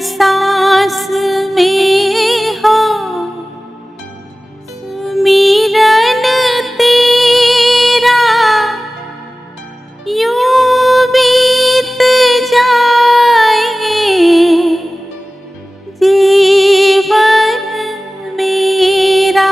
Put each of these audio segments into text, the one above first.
सांस में हो सुमिरन तेरा, यूं बीत जाए जीवन मेरा।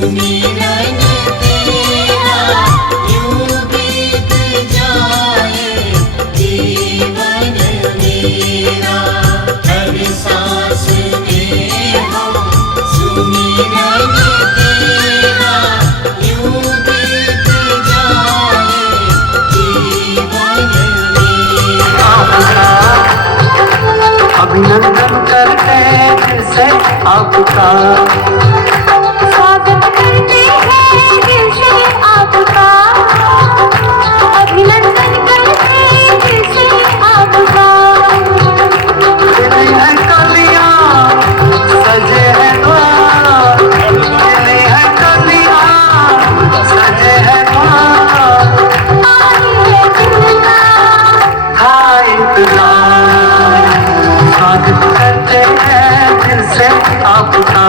सुमिरन तेरा यूं बीत जाए जीवन मेरा। हर सांस में हो सुमिरन तेरा यूं बीत जाए जीवन मेरा। अभिनंदन करते हैं दिल से आपका, स्वागत करते हैं दिल से आपका। अभिनंदन करते हैं दिल से आपका। खिली है कलियां सजे हैं द्वार, खिली है कलियां सजे हैं द्वार। आइए जिंदा था इंतजार, स्वागत करते हैं दिल से आपका,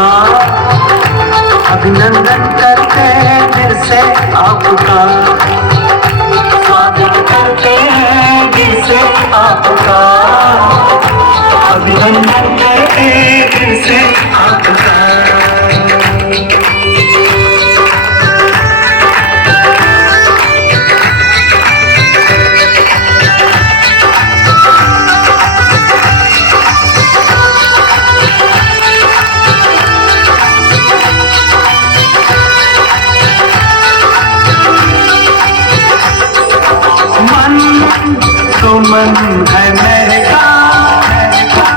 अभिनंदन करते हैं दिल से आपका, स्वागत करते हैं दिल से आपका, अभिनंदन करते हैं दिल से आपका। मन है महका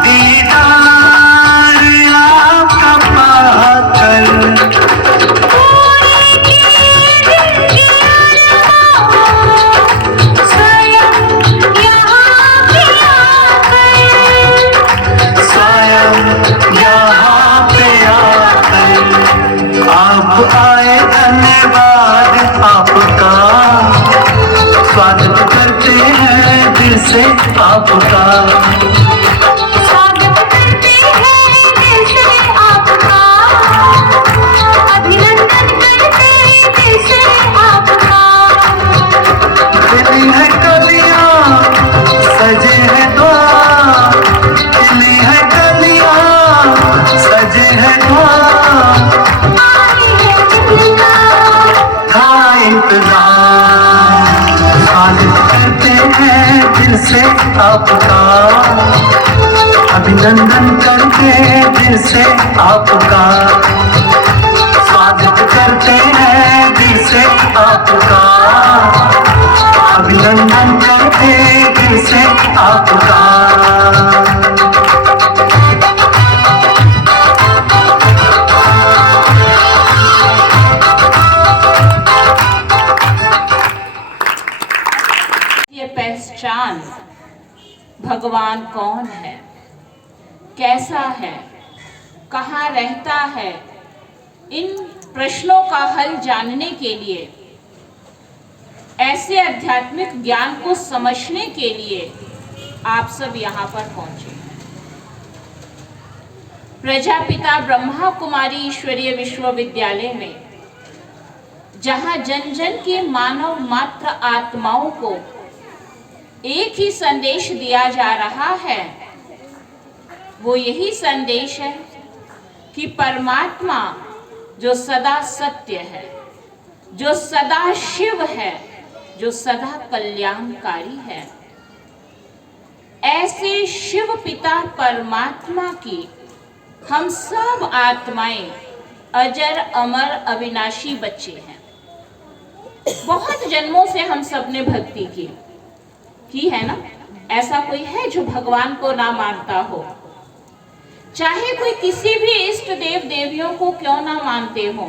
दीदार आपका पाकर, स्वयं यहाँ पे आकर, स्वयं यहाँ पे आकर आप आए, धन्यवाद आपका, स्वागत करते हैं दिल से आपका, स्वागत करते हैं दिल से आपका। अभिनंदन करते हैं दिल से आपका। खिली है कलियां सजे हैं द्वार, खिली है कलियां सजे हैं द्वार। आइए जिंदा था इंतजार, स्वागत करते हैं दिल से आपका, अभिनंदन करते हैं दिल से आपका, स्वागत करते हैं दिल से आपका, अभिनंदन करते हैं दिल से आपका। ये पहचान भगवान कौन है, कैसा है, कहाँ रहता है, इन प्रश्नों का हल जानने के लिए, ऐसे आध्यात्मिक ज्ञान को समझने के लिए आप सब यहाँ पर पहुंचे। प्रजापिता ब्रह्मा कुमारी ईश्वरीय विश्वविद्यालय में जहाँ जन जन की मानव मात्र आत्माओं को एक ही संदेश दिया जा रहा है, वो यही संदेश है कि परमात्मा जो सदा सत्य है, जो सदा शिव है, जो सदा कल्याणकारी है, ऐसे शिव पिता परमात्मा की हम सब आत्माएं अजर अमर अविनाशी बच्चे हैं। बहुत जन्मों से हम सब ने भक्ति की है ना। ऐसा कोई है जो भगवान को ना मानता हो? चाहे कोई किसी भी इष्ट देव देवियों को क्यों ना मानते हो,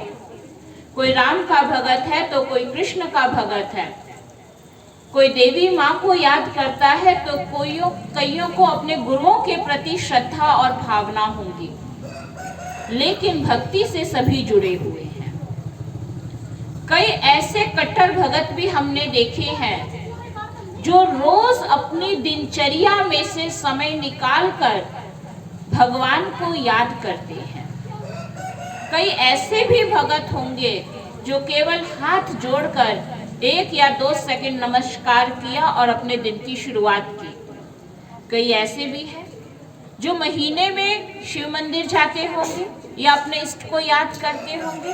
कोई राम का भगत है तो कोई कृष्ण का भगत है, कोई देवी माँ को याद करता है तो कईयों को अपने गुरुओं के प्रति श्रद्धा और भावना होंगी, लेकिन भक्ति से सभी जुड़े हुए हैं। कई ऐसे कट्टर भगत भी हमने देखे हैं जो रोज अपनी दिनचर्या में से समय निकालकर भगवान को याद करते हैं। कई ऐसे भी भगत होंगे जो केवल हाथ जोड़कर 1 या 2 सेकंड नमस्कार किया और अपने दिन की शुरुआत की। कई ऐसे भी हैं जो महीने में शिव मंदिर जाते होंगे या अपने इष्ट को याद करते होंगे।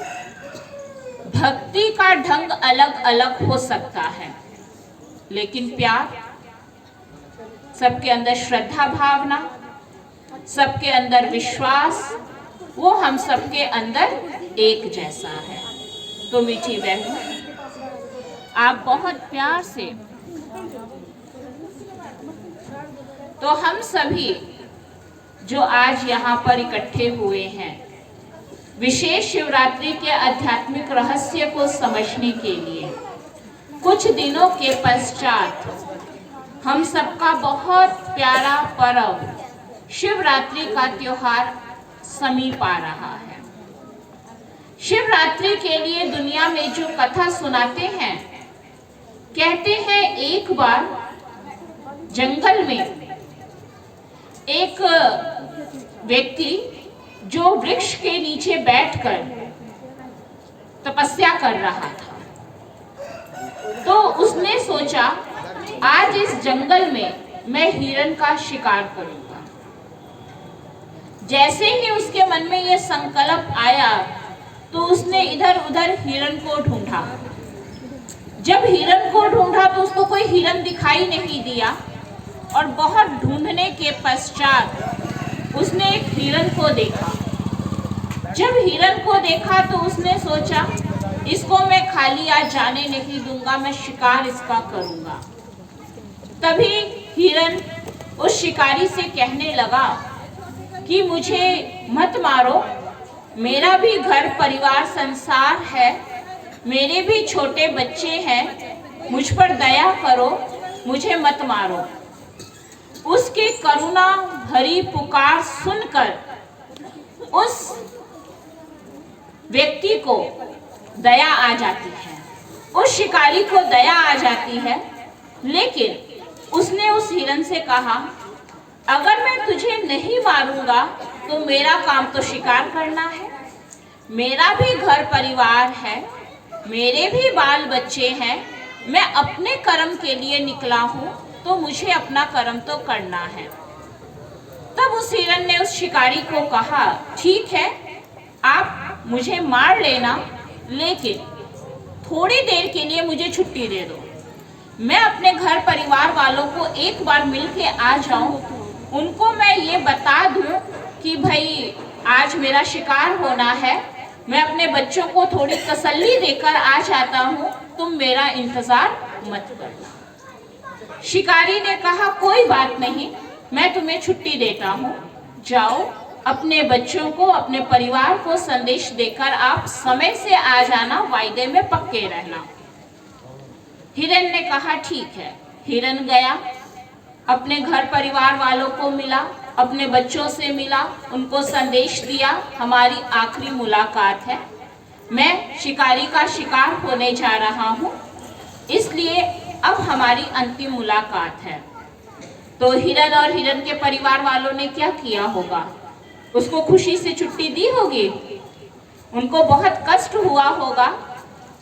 भक्ति का ढंग अलग अलग हो सकता है, लेकिन प्यार, सबके अंदर श्रद्धा भावना, सबके अंदर विश्वास, वो हम सबके अंदर एक जैसा है। तो मीठी बहनों, आप बहुत प्यार से, तो हम सभी जो आज यहाँ पर इकट्ठे हुए हैं विशेष शिवरात्रि के आध्यात्मिक रहस्य को समझने के लिए, कुछ दिनों के पश्चात हम सबका बहुत प्यारा पर्व शिवरात्रि का त्योहार समीप आ रहा है। शिवरात्रि के लिए दुनिया में जो कथा सुनाते हैं, कहते हैं एक बार जंगल में एक व्यक्ति जो वृक्ष के नीचे बैठकर तपस्या कर रहा था, तो उसने सोचा आज इस जंगल में मैं हिरण का शिकार करूंगा। जैसे ही उसके मन में यह संकल्प आया तो उसने इधर उधर हिरण को ढूंढा। जब हिरण को ढूंढा तो उसको कोई हिरण दिखाई नहीं दिया, और बहुत ढूंढने के पश्चात उसने एक हिरण को देखा। जब हिरण को देखा तो उसने सोचा इसको मैं खाली आज जाने नहीं दूंगा, मैं शिकार इसका करूंगा। तभी हिरण उस शिकारी से कहने लगा कि मुझे मत मारो, मेरा भी घर परिवार संसार है, मेरे भी छोटे बच्चे हैं, मुझ पर दया करो, मुझे मत मारो। उसकी करुणा भरी पुकार सुनकर उस व्यक्ति को दया आ जाती है, उस शिकारी को दया आ जाती है। लेकिन उसने उस हिरण से कहा, अगर मैं तुझे नहीं मारूंगा तो मेरा काम तो शिकार करना है, मेरा भी घर परिवार है, मेरे भी बाल बच्चे हैं, मैं अपने कर्म के लिए निकला हूँ, तो मुझे अपना कर्म तो करना है। तब उस हिरण ने उस शिकारी को कहा, ठीक है, आप मुझे मार लेना, लेकिन थोड़ी देर के लिए मुझे छुट्टी दे दो, मैं अपने घर परिवार वालों को एक बार मिल के आ जाऊं, उनको मैं ये बता दूं कि भाई आज मेरा शिकार होना है, मैं अपने बच्चों को थोड़ी तसल्ली देकर आ जाता हूं, तुम मेरा इंतजार मत करना। शिकारी ने कहा, कोई बात नहीं, मैं तुम्हें छुट्टी देता हूँ, जाओ अपने बच्चों को, अपने परिवार को संदेश देकर आप समय से आ जाना, वायदे में पक्के रहना। हिरण ने कहा ठीक है। हिरण गया, अपने घर परिवार वालों को मिला, अपने बच्चों से मिला, उनको संदेश दिया, हमारी आखिरी मुलाकात है, मैं शिकारी का शिकार होने जा रहा हूँ, इसलिए अब हमारी अंतिम मुलाकात है। तो हिरण और हिरण के परिवार वालों ने क्या किया होगा, उसको खुशी से छुट्टी दी होगी। उनको बहुत कष्ट हुआ होगा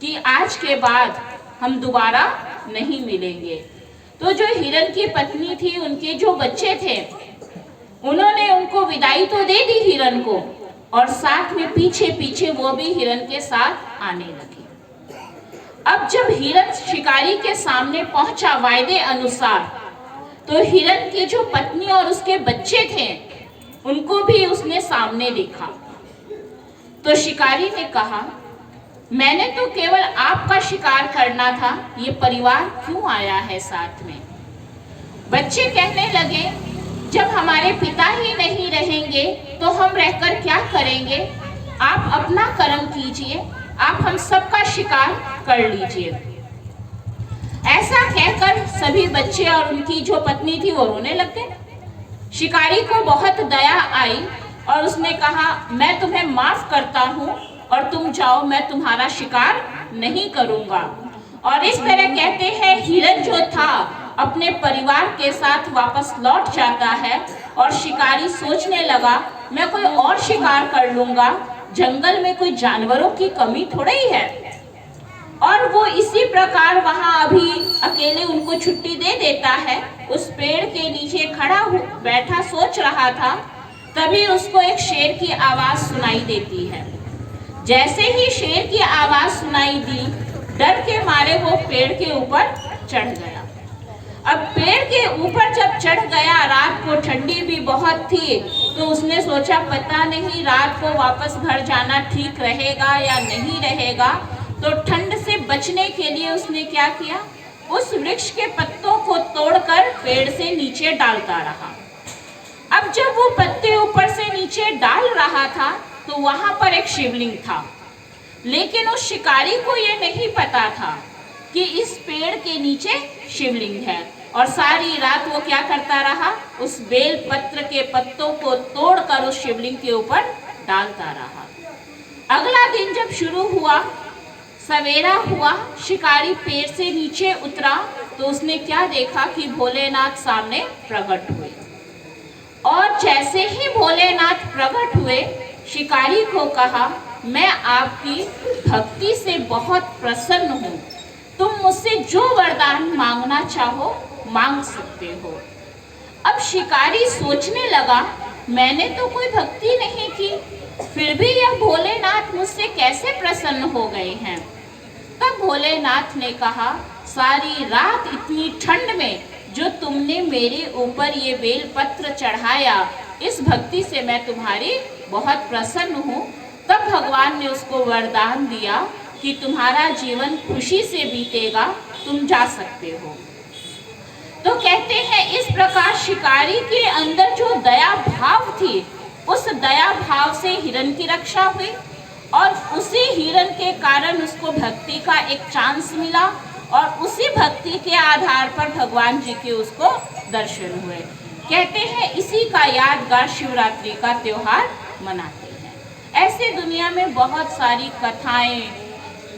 कि आज के बाद हम दोबारा नहीं मिलेंगे। तो जो हिरण की पत्नी थी, उनके जो बच्चे थे, उन्होंने उनको विदाई तो दे दी हिरण को, और साथ में पीछे पीछे वो भी हिरण के साथ आने लगे। अब जब हिरण शिकारी के सामने पहुंचा वायदे अनुसार, तो हिरण की जो पत्नी और उसके बच्चे थे, उनको भी उसने सामने देखा। तो शिकारी ने कहा, मैंने तो केवल आपका शिकार करना था, ये परिवार क्यों आया है साथ में? बच्चे कहने लगे, जब हमारे पिता ही नहीं रहेंगे तो हम रहकर क्या करेंगे? आप अपना कर्म कीजिए, आप हम सबका शिकार कर लीजिए। ऐसा कहकर सभी बच्चे और उनकी जो पत्नी थी वो रोने लग गए। शिकारी को बहुत दया आई और उसने कहा, मैं तुम्हें माफ करता हूँ और तुम जाओ, मैं तुम्हारा शिकार नहीं करूँगा। और इस तरह कहते हैं, हिरण जो था अपने परिवार के साथ वापस लौट जाता है और शिकारी सोचने लगा, मैं कोई और शिकार कर लूँगा, जंगल में कोई जानवरों की कमी थोड़ा ही है। और वो इसी प्रकार वहाँ अभी अकेले उनको छुट्टी दे देता है। उस पेड़ के नीचे खड़ा बैठा सोच रहा था, तभी उसको एक शेर की आवाज़ सुनाई देती है। जैसे ही शेर की आवाज सुनाई दी, डर के मारे वो पेड़ के ऊपर चढ़ गया। अब पेड़ के ऊपर जब चढ़ गया, रात को ठंडी भी बहुत थी, तो उसने सोचा पता नहीं रात को वापस घर जाना ठीक रहेगा या नहीं रहेगा। तो ठंड से बचने के लिए उसने क्या किया, उस वृक्ष के पत्तों को तोड़कर पेड़ से नीचे डालता रहा। अब जब वो पत्ते ऊपर से नीचे डाल रहा था तो वहां पर एक शिवलिंग था, लेकिन उस शिकारी को ये नहीं पता था कि इस पेड़ के नीचे शिवलिंग है। और सारी रात वो क्या करता रहा, उस बेल पत्र के पत्तों को तोड़कर उस शिवलिंग के ऊपर डालता रहा। अगला दिन जब शुरू हुआ, सवेरा हुआ, शिकारी पेड़ से नीचे उतरा तो उसने क्या देखा कि भोलेनाथ सामने प्रकट हुए। और जैसे ही भोलेनाथ प्रकट हुए, शिकारी को कहा, मैं आपकी भक्ति से बहुत प्रसन्न हूँ, तुम मुझसे जो वरदान मांगना चाहो मांग सकते हो। अब शिकारी सोचने लगा, मैंने तो कोई भक्ति नहीं की, फिर भी यह भोलेनाथ मुझसे कैसे प्रसन्न हो गए हैं। तब भोलेनाथ ने कहा, सारी रात इतनी ठंड में जो तुमने मेरे ऊपर ये बेल पत्र चढ़ाया, इस भक्ति से मैं तुम्हारी बहुत प्रसन्न हूँ। तब भगवान ने उसको वरदान दिया कि तुम्हारा जीवन खुशी से बीतेगा, तुम जा सकते हो। तो कहते हैं इस प्रकार शिकारी के अंदर जो दया भाव थी, उस दया भाव से हिरण की रक्षा हुई और उसी हिरण के कारण उसको भक्ति का एक चांस मिला और उसी भक्ति के आधार पर भगवान जी के उसको दर्शन हुए। कहते हैं इसी का यादगार शिवरात्रि का त्योहार मनाते हैं। ऐसे दुनिया में बहुत सारी कथाएं,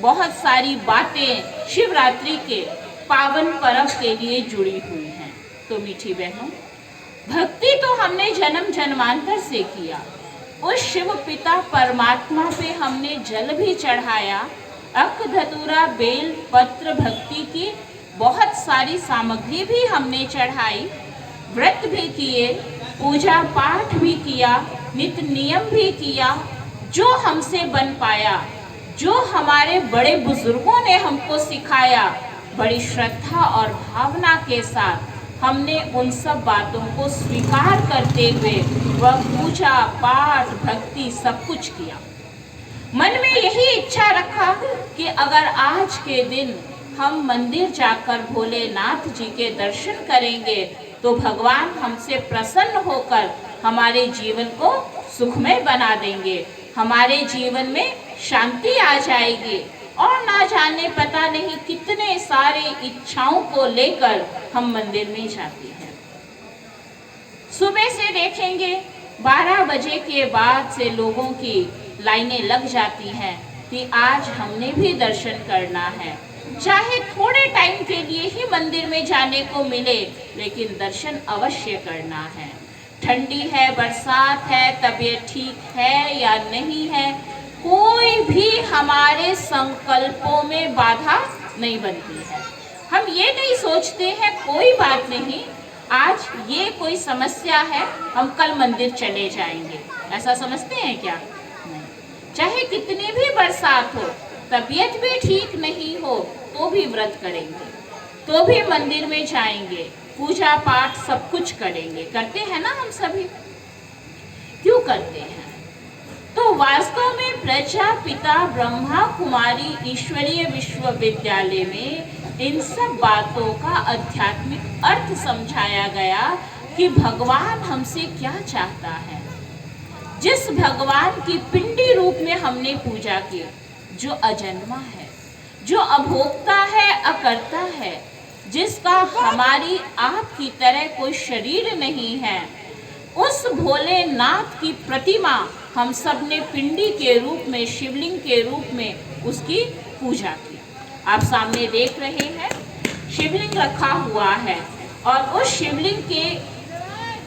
बहुत सारी बातें शिवरात्रि के पावन पर्व के लिए जुड़ी हुई हैं। तो मीठी बहनों, भक्ति तो हमने जन्म जन्मांतर से किया, उस शिव पिता परमात्मा पे हमने जल भी चढ़ाया, अक धतूरा बेल पत्र भक्ति की बहुत सारी सामग्री भी हमने चढ़ाई, व्रत भी किए, पूजा पाठ भी किया, नित्य नियम भी किया, जो हमसे बन पाया, जो हमारे बड़े बुजुर्गों ने हमको सिखाया, बड़ी श्रद्धा और भावना के साथ हमने उन सब बातों को स्वीकार करते हुए वह पूजा पाठ भक्ति सब कुछ किया। मन में यही इच्छा रखा कि अगर आज के दिन हम मंदिर जाकर भोलेनाथ जी के दर्शन करेंगे तो भगवान हमसे प्रसन्न होकर हमारे जीवन को सुखमय बना देंगे, हमारे जीवन में शांति आ जाएगी और ना जाने पता नहीं कितने सारे इच्छाओं को लेकर हम मंदिर में जाते हैं। सुबह से देखेंगे 12 बजे के बाद से लोगों की लाइनें लग जाती हैं कि आज हमने भी दर्शन करना है, चाहे थोड़े टाइम के लिए ही मंदिर में जाने को मिले, लेकिन दर्शन अवश्य करना है। ठंडी है, बरसात है, तबीयत ठीक है या नहीं है, कोई भी हमारे संकल्पों में बाधा नहीं बनती है। हम ये नहीं सोचते हैं कोई बात नहीं, आज ये कोई समस्या है, हम कल मंदिर चले जाएंगे, ऐसा समझते हैं क्या? नहीं। चाहे कितनी भी बरसात हो, तबीयत भी ठीक नहीं हो, तो भी व्रत करेंगे, तो भी मंदिर में जाएंगे, पूजा पाठ सब कुछ करेंगे। करते हैं ना हम सभी? क्यों करते हैं? तो वास्तव में प्रजापिता ब्रह्मा कुमारी ईश्वरीय विश्वविद्यालय में इन सब बातों का आध्यात्मिक अर्थ समझाया गया कि भगवान हमसे क्या चाहता है। जिस भगवान की पिंडी रूप में हमने पूजा की, जो अजन्मा है, जो अभोक्ता है, अकर्ता है, जिसका हमारी आपकी तरह कोई शरीर नहीं है, उस भोलेनाथ की प्रतिमा हम सब ने पिंडी के रूप में, शिवलिंग के रूप में उसकी पूजा की। आप सामने देख रहे हैं शिवलिंग रखा हुआ है और उस शिवलिंग के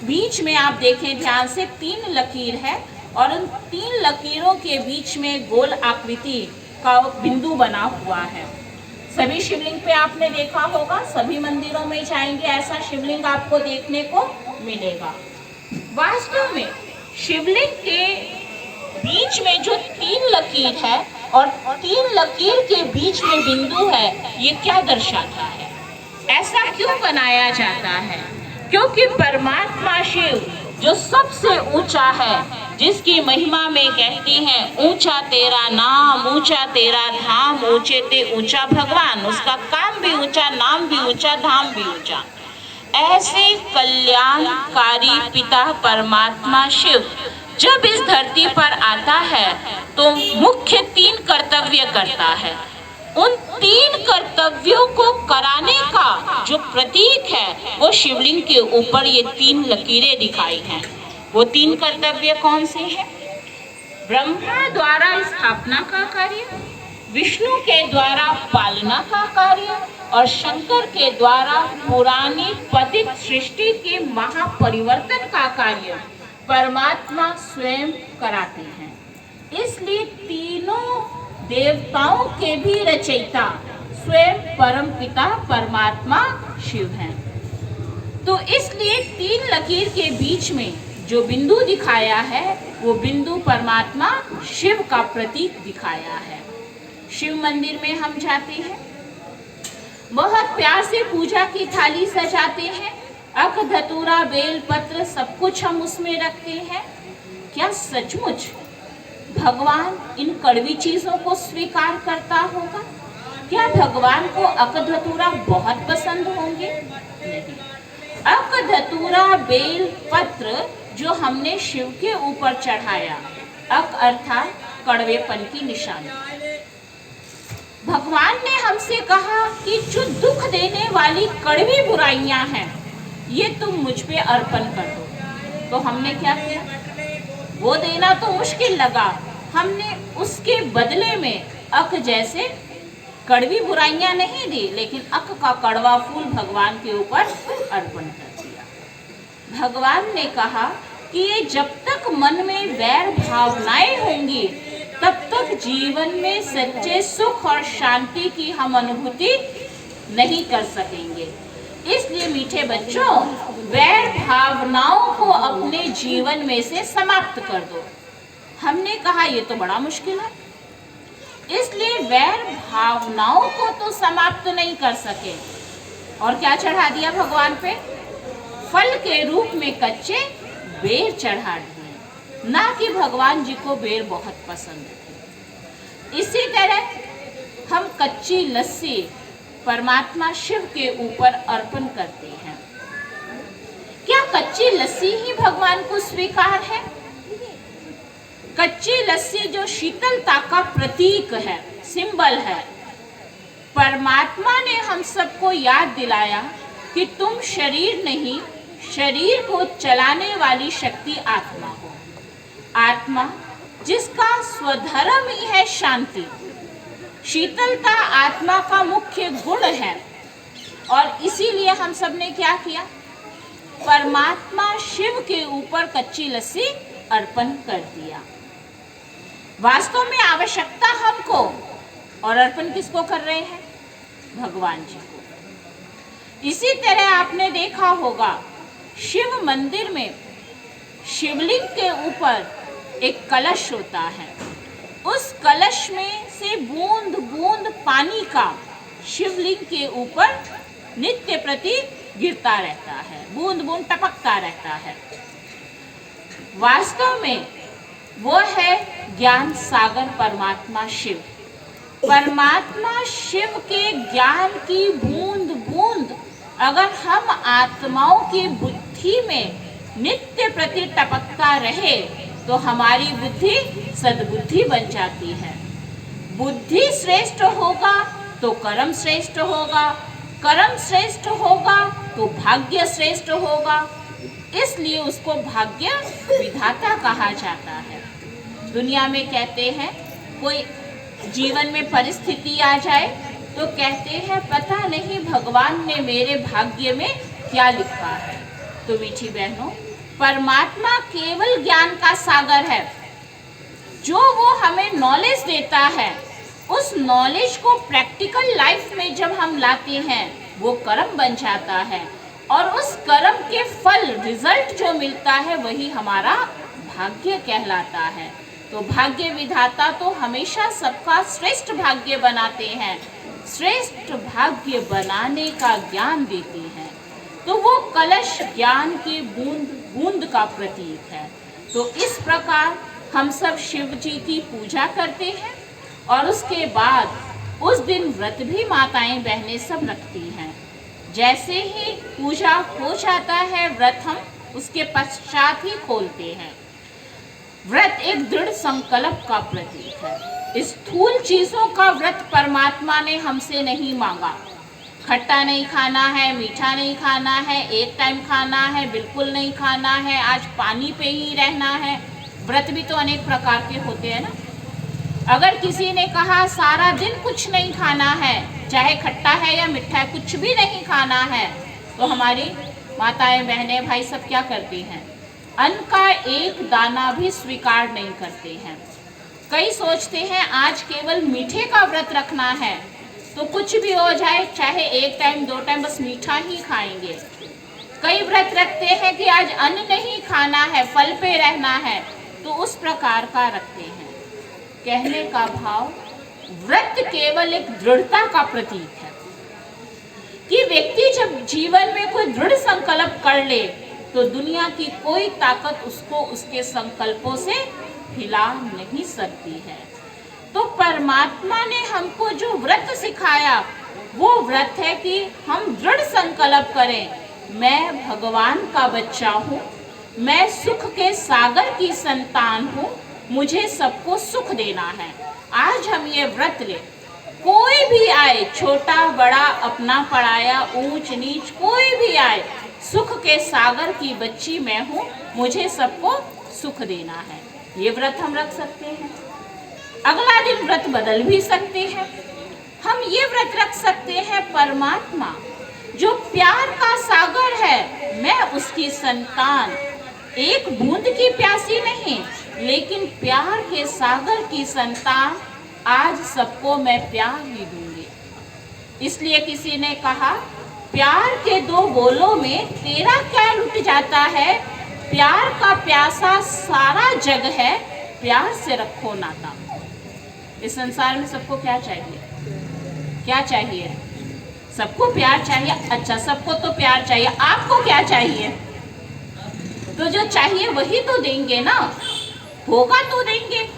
बीच में आप देखें ध्यान से 3 लकीर है और उन 3 लकीरों के बीच में गोल आकृति का बिंदु बना हुआ है। सभी शिवलिंग पे आपने देखा होगा, सभी मंदिरों में जाएंगे ऐसा शिवलिंग आपको देखने को मिलेगा। वास्तव में शिवलिंग के बीच में जो 3 लकीर है और 3 लकीर के बीच में बिंदु है, ये क्या दर्शाता है? ऐसा क्यों बनाया जाता है? क्योंकि परमात्मा शिव जो सबसे ऊंचा है, जिसकी महिमा में कहते हैं ऊंचा तेरा नाम, ऊंचा तेरा धाम, ऊंचे ते ऊंचा भगवान, उसका काम भी ऊंचा, नाम भी ऊंचा, धाम भी ऊंचा। ऐसे कल्याणकारी पिता परमात्मा शिव जब इस धरती पर आता है तो मुख्य 3 कर्तव्य करता है। उन 3 कर्तव्यों को कराने का जो प्रतीक है वो शिवलिंग के ऊपर ये 3 लकीरें दिखाई हैं। वो 3 कर्तव्य कौन से हैं? ब्रह्मा द्वारा स्थापना का कार्य, विष्णु के द्वारा पालना का कार्य और शंकर के द्वारा पुरानी पतित सृष्टि के महापरिवर्तन का कार्य परमात्मा स्वयं कराते हैं। इसलिए तीनों देवताओं के भी रचयिता स्वयं परम पिता परमात्मा शिव हैं। तो इसलिए 3 लकीर के बीच में जो बिंदु दिखाया है वो बिंदु परमात्मा शिव का प्रतीक दिखाया है। शिव मंदिर में हम जाते हैं, बहुत प्यार से पूजा की थाली सजाते हैं, अक धतूरा बेल पत्र सब कुछ हम उसमें रखते हैं। क्या सचमुच भगवान इन कड़वी चीजों को स्वीकार करता होगा? क्या भगवान को अक धतूरा बहुत पसंद होंगे? नहीं। अक धतूरा बेल पत्र जो हमने शिव के ऊपर चढ़ाया, अक अर्थात कड़वेपन की निशानी। भगवान ने हमसे कहा कि जो दुख देने वाली कड़वी बुराइयां हैं ये तुम मुझ पे अर्पण कर दो। तो हमने क्या किया? वो देना तो मुश्किल लगा, हमने उसके बदले में अक जैसे कड़वी बुराइयां नहीं दी, लेकिन अक का कड़वा फूल भगवान के ऊपर अर्पण कर दिया। भगवान ने कहा कि ये जब तक मन में वैर भावनाएं होंगी तब तक जीवन में सच्चे सुख और शांति की हम अनुभूति नहीं कर सकेंगे। इसलिए मीठे बच्चों, वैर भावनाओं को अपने जीवन में से समाप्त कर दो। हमने कहा ये तो बड़ा मुश्किल है, इसलिए वैर भावनाओं को तो समाप्त नहीं कर सके और क्या चढ़ा दिया भगवान पे? फल के रूप में कच्चे बेर चढ़ा दिए। ना कि भगवान जी को बेर बहुत पसंद थे। इसी तरह हम कच्ची लस्सी परमात्मा शिव के ऊपर अर्पण करते हैं। क्या कच्ची लस्सी ही भगवान को स्वीकार है? कच्ची लस्सी जो शीतलता का प्रतीक है, सिंबल है। परमात्मा ने हम सबको याद दिलाया कि तुम शरीर नहीं, शरीर को चलाने वाली शक्ति आत्मा हो। आत्मा जिसका स्वधर्म ही है शांति। शीतलता आत्मा का मुख्य गुण है और इसीलिए हम सब ने क्या किया? परमात्मा शिव के ऊपर कच्ची लस्सी अर्पण कर दिया। वास्तव में आवश्यकता हमको, और अर्पण किसको कर रहे हैं? भगवान जी को। इसी तरह आपने देखा होगा शिव मंदिर में शिवलिंग के ऊपर एक कलश होता है। उस कलश में से बूंद बूंद पानी का शिवलिंग के ऊपर नित्य प्रति गिरता रहता है, बूंद बूंद टपकता रहता है। वास्तव में वो है ज्ञान सागर परमात्मा शिव। परमात्मा शिव के ज्ञान की बूंद बूंद अगर हम आत्माओं की बुद्धि में नित्य प्रति टपकता रहे तो हमारी बुद्धि सद्बुद्धि बन जाती है। बुद्धि श्रेष्ठ होगा तो कर्म श्रेष्ठ होगा, कर्म श्रेष्ठ होगा तो भाग्य श्रेष्ठ होगा। इसलिए उसको भाग्य विधाता कहा जाता है। दुनिया में कहते हैं कोई जीवन में परिस्थिति आ जाए तो कहते हैं पता नहीं भगवान ने मेरे भाग्य में क्या लिखा है। तो मीठी बहनों, परमात्मा केवल ज्ञान का सागर है। जो वो हमें नॉलेज देता है, उस नॉलेज को प्रैक्टिकल लाइफ में जब हम लाते हैं वो कर्म बन जाता है और उस कर्म के फल रिजल्ट जो मिलता है वही हमारा भाग्य कहलाता है। तो भाग्य विधाता तो हमेशा सबका श्रेष्ठ भाग्य बनाते हैं, श्रेष्ठ भाग्य बनाने का ज्ञान देते हैं। तो वो कलश ज्ञान की बूंद बूंद का प्रतीक है। तो इस प्रकार हम सब शिव जी की पूजा करते हैं और उसके बाद उस दिन व्रत भी माताएं बहनें सब रखती हैं। जैसे ही पूजा हो जाता है व्रत हम उसके पश्चात ही खोलते हैं। व्रत एक दृढ़ संकल्प का प्रतीक है। स्थूल चीजों का व्रत परमात्मा ने हमसे नहीं मांगा। खट्टा नहीं खाना है, मीठा नहीं खाना है, एक टाइम खाना है, बिल्कुल नहीं खाना है, आज पानी पे ही रहना है। व्रत भी तो अनेक प्रकार के होते हैं ना। अगर किसी ने कहा सारा दिन कुछ नहीं खाना है, चाहे खट्टा है या मीठा है, कुछ भी नहीं खाना है, तो हमारी माताएं बहनें भाई सब क्या करती हैं? अन्न का एक दाना भी स्वीकार नहीं करते हैं। कई सोचते हैं आज केवल मीठे का व्रत रखना है तो कुछ भी हो जाए, चाहे एक टाइम दो टाइम बस मीठा ही खाएंगे। कई व्रत रखते हैं कि आज अन्न नहीं खाना है, फल पे रहना है, तो उस प्रकार का रखते हैं। कहने का भाव व्रत केवल एक दृढ़ता का प्रतीक है कि व्यक्ति जब जीवन में कोई दृढ़ संकल्प कर ले तो दुनिया की कोई ताकत उसको उसके संकल्पों से हिला नहीं सकती है। तो परमात्मा ने हमको जो व्रत सिखाया वो व्रत है कि हम दृढ़ संकल्प करें, मैं भगवान का बच्चा हूँ, मैं सुख के सागर की संतान हूँ, मुझे सबको सुख देना है। आज हम ये व्रत ले, कोई भी आए, छोटा बड़ा, अपना पराया, ऊंच नीच, कोई भी आए, सुख के सागर की बच्ची मैं हूँ, मुझे सबको सुख देना है। ये व्रत हम रख सकते हैं। अगला दिन व्रत बदल भी सकते हैं। हम ये व्रत रख सकते हैं, परमात्मा जो प्यार का सागर है, मैं उसकी संतान, एक बूंद की प्यासी नहीं, लेकिन प्यार के सागर की संतान, आज सबको मैं प्यार ही दूंगी। इसलिए किसी ने कहा प्यार के दो बोलों में तेरा क्या लुट जाता है, प्यार का प्यासा सारा जग है, प्यार से रखो नाता। इस संसार में सबको क्या चाहिए? क्या चाहिए? सबको प्यार चाहिए। अच्छा, सबको तो प्यार चाहिए, आपको क्या चाहिए? तो जो चाहिए वही तो देंगे ना, होगा तो देंगे।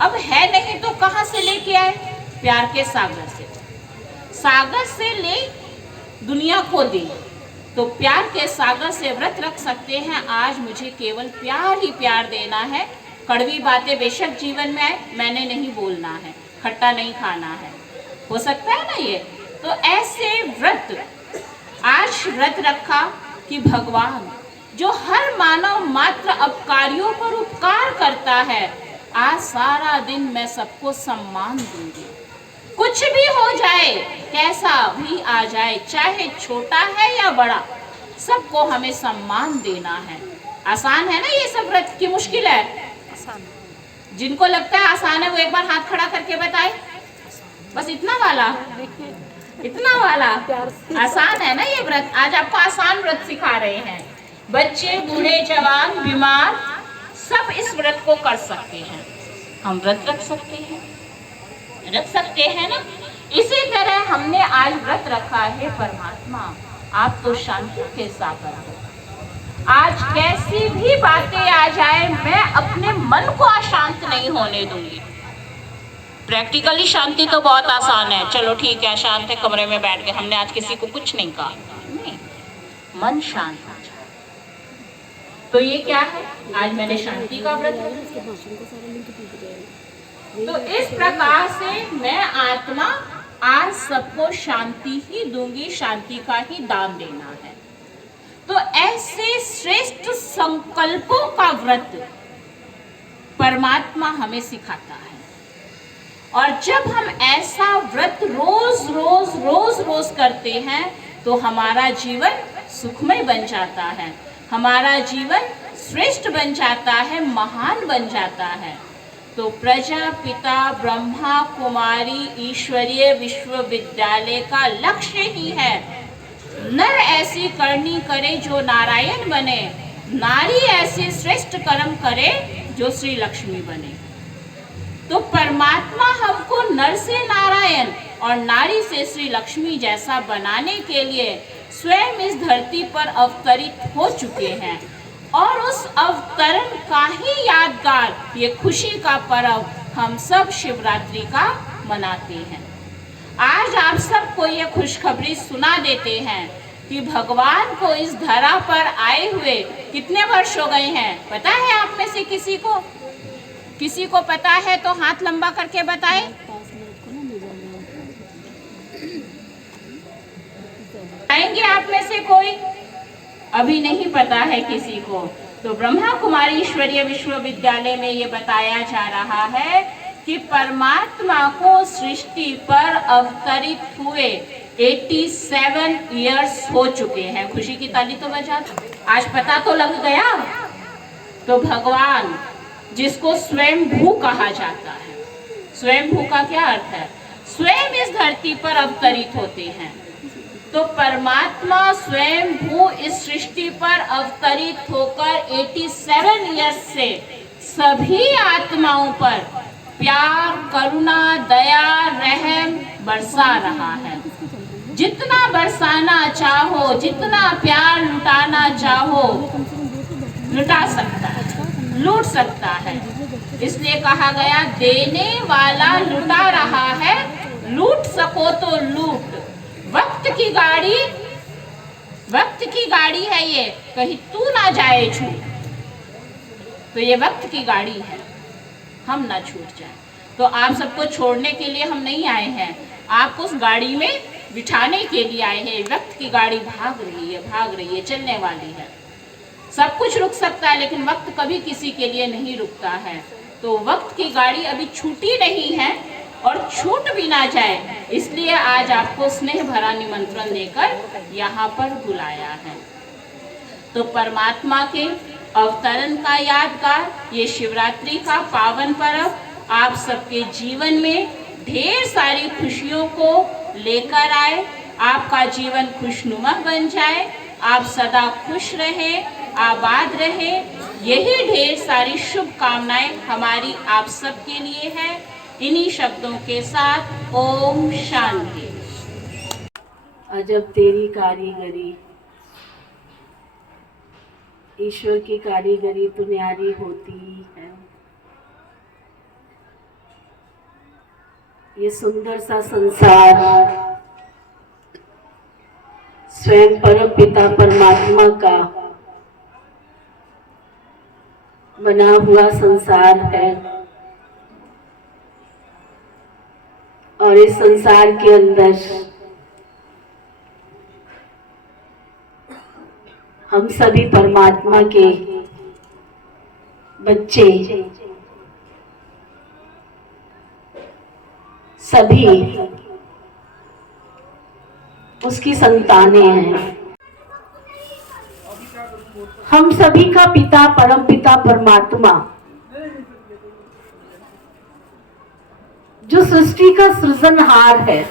अब है नहीं तो कहाँ से लेके आए? प्यार के सागर से। सागर से ले दुनिया को दी, तो प्यार के सागर से व्रत रख सकते हैं। आज मुझे केवल प्यार ही प्यार देना है। कड़वी बातें बेशक जीवन में आए, मैंने नहीं बोलना है, खट्टा नहीं खाना है, हो सकता है ना ये। तो ऐसे व्रत, आज व्रत रखा कि भगवान जो हर मानव मात्र अपकारियों पर उपकार करता है, आज सारा दिन मैं सबको सम्मान दूंगी। कुछ भी हो जाए, कैसा भी आ जाए, चाहे छोटा है या बड़ा, सबको हमें सम्मान देना है। आसान है ना ये सब व्रत की मुश्किल है? आसान। जिनको लगता है आसान है वो एक बार हाथ खड़ा करके बताए, बस इतना वाला, इतना वाला। आसान है ना ये व्रत? आज आपको आसान व्रत सिखा रहे हैं। बच्चे, बूढ़े, जवान, बीमार, सब इस व्रत को कर सकते हैं। हम व्रत रख सकते हैं, रख सकते हैं ना। इसी तरह हमने आज व्रत रखा है, परमात्मा आप तो शांति के सागर हो। आज कैसी भी बातें आ जाए, मैं अपने मन को अशांत नहीं होने दूंगी। प्रैक्टिकली शांति तो बहुत आसान है, चलो ठीक है, शांत है, कमरे में बैठ गए, हमने आज किसी को कुछ नहीं कहा, नहीं, मन शांत हो जाए। तो ये क्या है? आज मैंने शांति का व्रत रखा। तो इस प्रकार से मैं आत्मा आज सबको शांति ही दूंगी, शांति का ही दान देना है। तो ऐसे श्रेष्ठ संकल्पों का व्रत परमात्मा हमें सिखाता है। और जब हम ऐसा व्रत रोज रोज रोज रोज करते हैं तो हमारा जीवन सुखमय बन जाता है, हमारा जीवन श्रेष्ठ बन जाता है, महान बन जाता है। तो प्रजापिता ब्रह्मा कुमारी ईश्वरीय विश्वविद्यालय का लक्ष्य ही है, नर ऐसी करनी करे जो नारायण बने, नारी ऐसे श्रेष्ठ कर्म करे जो श्री लक्ष्मी बने। तो परमात्मा हमको नर से नारायण और नारी से श्री लक्ष्मी जैसा बनाने के लिए स्वयं इस धरती पर अवतरित हो चुके हैं और उस अवतरण का ही यादगार ये खुशी का पर्व हम सब शिवरात्रि का मनाते हैं। आज आप सबको ये खुशखबरी सुना देते हैं कि भगवान को इस धरा पर आए हुए कितने वर्ष हो गए हैं। पता है आप में से किसी को? किसी को पता है तो हाथ लंबा करके बताए। आएंगे आप में से कोई? अभी नहीं पता है किसी को। तो ब्रह्मा कुमारी ईश्वरीय विश्वविद्यालय में ये बताया जा रहा है कि परमात्मा को सृष्टि पर अवतरित हुए 87 इयर्स हो चुके हैं। खुशी की ताली तो बजा दो। आज पता तो लग गया। तो भगवान जिसको स्वयंभू कहा जाता है, स्वयंभू का क्या अर्थ है? स्वयं इस धरती पर अवतरित होते हैं। तो परमात्मा स्वयंभू इस सृष्टि पर अवतरित होकर 87 इयर्स से सभी आत्माओं पर प्यार, करुणा, दया, रहम बरसा रहा है। जितना बरसाना चाहो, जितना प्यार लुटाना चाहो, लुटा सकता है, लूट सकता है। इसलिए कहा गया देने वाला लुटा रहा है, लूट सको तो लूट। वक्त की गाड़ी है ये, कहीं तू ना जाए छूट। तो ये वक्त की गाड़ी है, हम ना छूट जाए। तो आप सबको छोड़ने के लिए हम नहीं आए हैं, आपको उस गाड़ी में बिठाने के लिए आए हैं। वक्त की गाड़ी भाग रही है, चलने वाली है। सब कुछ रुक सकता है लेकिन वक्त कभी किसी के लिए नहीं रुकता है। तो वक्त की गाड़ी अभी छूटी नहीं है और छूट भी ना जाए, इसलिए आज आपको स्नेह भरा निमंत्रण देकर यहाँ पर बुलाया है। तो परमात्मा के अवतरण का यादगार ये शिवरात्रि का पावन पर्व आप सबके जीवन में ढेर सारी खुशियों को लेकर आए। आपका जीवन खुशनुमा बन जाए, आप सदा खुश रहें, आबाद रहें। यही ढेर सारी शुभकामनाएं हमारी आप सबके लिए है। इन्हीं शब्दों के साथ ओम शांति। अजब तेरी कारीगरी, ईश्वर की कारीगरी तो न्यारी होती ही है। ये सुंदर सा संसार स्वयं परम पिता परमात्मा का बना हुआ संसार है और इस संसार के अंदर हम सभी परमात्मा के बच्चे, सभी उसकी संतानें हैं। हम सभी का पिता परम पिता परमात्मा जो सृष्टि का सृजनहार है,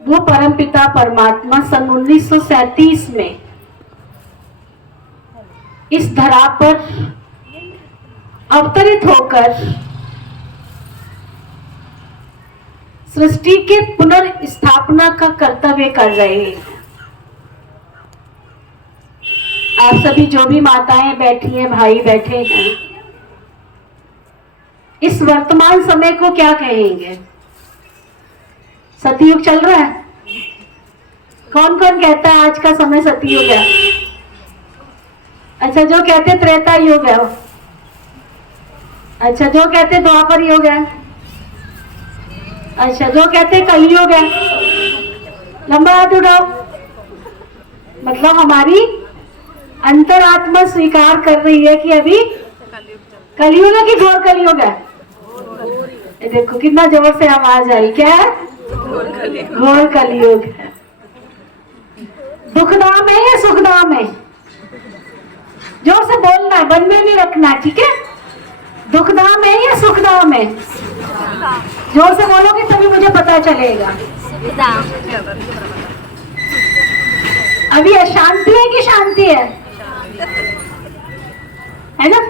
वो परम पिता परमात्मा सन 1937 में इस धरा पर अवतरित होकर सृष्टि के पुनर्स्थापना का कर्तव्य कर रहे हैं। आप सभी जो भी माताएं बैठी हैं, भाई बैठे हैं, इस वर्तमान समय को क्या कहेंगे? सतयुग चल रहा है। कौन कौन कहता है आज का समय सतयुग है? अच्छा, जो कहते त्रेता युग है। अच्छा, जो कहते द्वापर युग है। अच्छा, जो कहते कलयुग है। लंबा हाथ उठाओ। मतलब हमारी अंतरात्मा स्वीकार कर रही है कि अभी कलयुग है कि घोर कलयुग है। ये देखो कितना जोर से आवाज आई। क्या है? घोर कलयुग है। दुखधाम है या सुखधाम है? जोर से बोलना है, मन में नहीं रखना, ठीक है? दुखधाम है या सुखधाम है? जोर से बोलोगे तभी मुझे पता चलेगा। अभी अशांति है कि शांति है ना?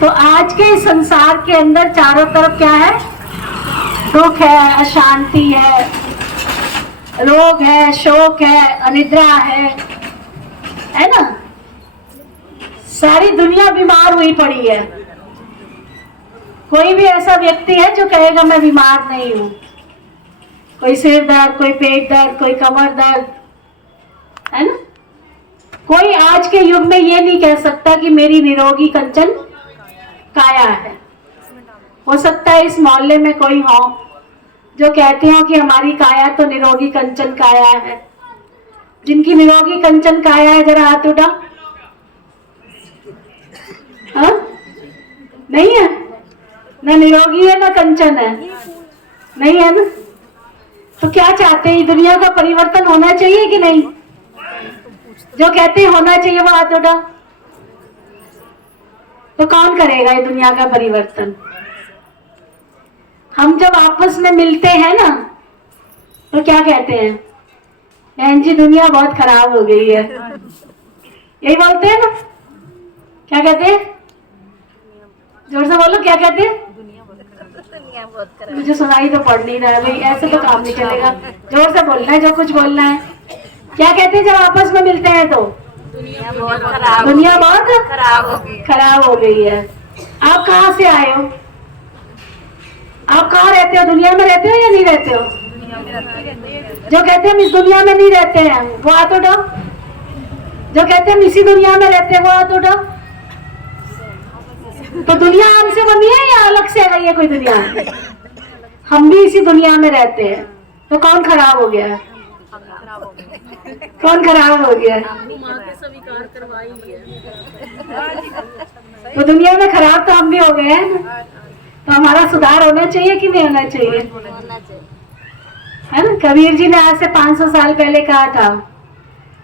तो आज के इस संसार के अंदर चारों तरफ क्या है? दुख है, अशांति है, रोग है, शोक है, अनिद्रा है ना? सारी दुनिया बीमार हुई पड़ी है। कोई भी ऐसा व्यक्ति है जो कहेगा मैं बीमार नहीं हूं? कोई सिर दर्द, कोई पेट दर्द, कोई कमर दर्द, है ना? कोई आज के युग में ये नहीं कह सकता कि मेरी निरोगी कंचन काया है। हो सकता है इस मोहल्ले में कोई हो जो कहते हो कि हमारी काया तो निरोगी कंचन काया है। जिनकी निरोगी कंचन काया है जरा हाथ उठाओ। हाँ? नहीं है ना, निरोगी है ना कंचन है, नहीं है ना? तो क्या चाहते हैं? दुनिया का परिवर्तन होना चाहिए कि नहीं? जो कहते हैं होना चाहिए वो हाथ उठाओ। तो कौन करेगा ये दुनिया का परिवर्तन? हम जब आपस में मिलते हैं ना तो क्या कहते हैं? बहन जी दुनिया बहुत खराब हो गई है, यही बोलते हैं ना? क्या कहते हैं? जोर से बोलो, क्या कहते हैं? मुझे सुनाई तो पड़ नहीं रहा है भाई, ऐसे तो काम नहीं चलेगा। जोर से बोलना है जो कुछ बोलना है। क्या कहते हैं जब आपस में मिलते हैं तो? दुनिया बहुत खराब हो गई है। आप कहाँ से आए हो? आप कहाँ रहते हो? दुनिया में रहते हो या नहीं रहते हो? जो कहते हैं हम इस दुनिया में नहीं रहते हैं वो हाथ उठाओ। जो कहते हैं हम इसी दुनिया में रहते हैं वो हाथ उठाओ। तो दुनिया हमसे बनी है या अलग से है ये कोई दुनिया? हम भी इसी दुनिया में रहते हैं। तो कौन खराब हो गया? कौन खराब हो गया? तो दुनिया में खराब तो हम भी हो गए हैं ना। तो हमारा सुधार होना चाहिए कि नहीं होना चाहिए? है ना? कबीर जी ने आज से 500 साल पहले कहा था,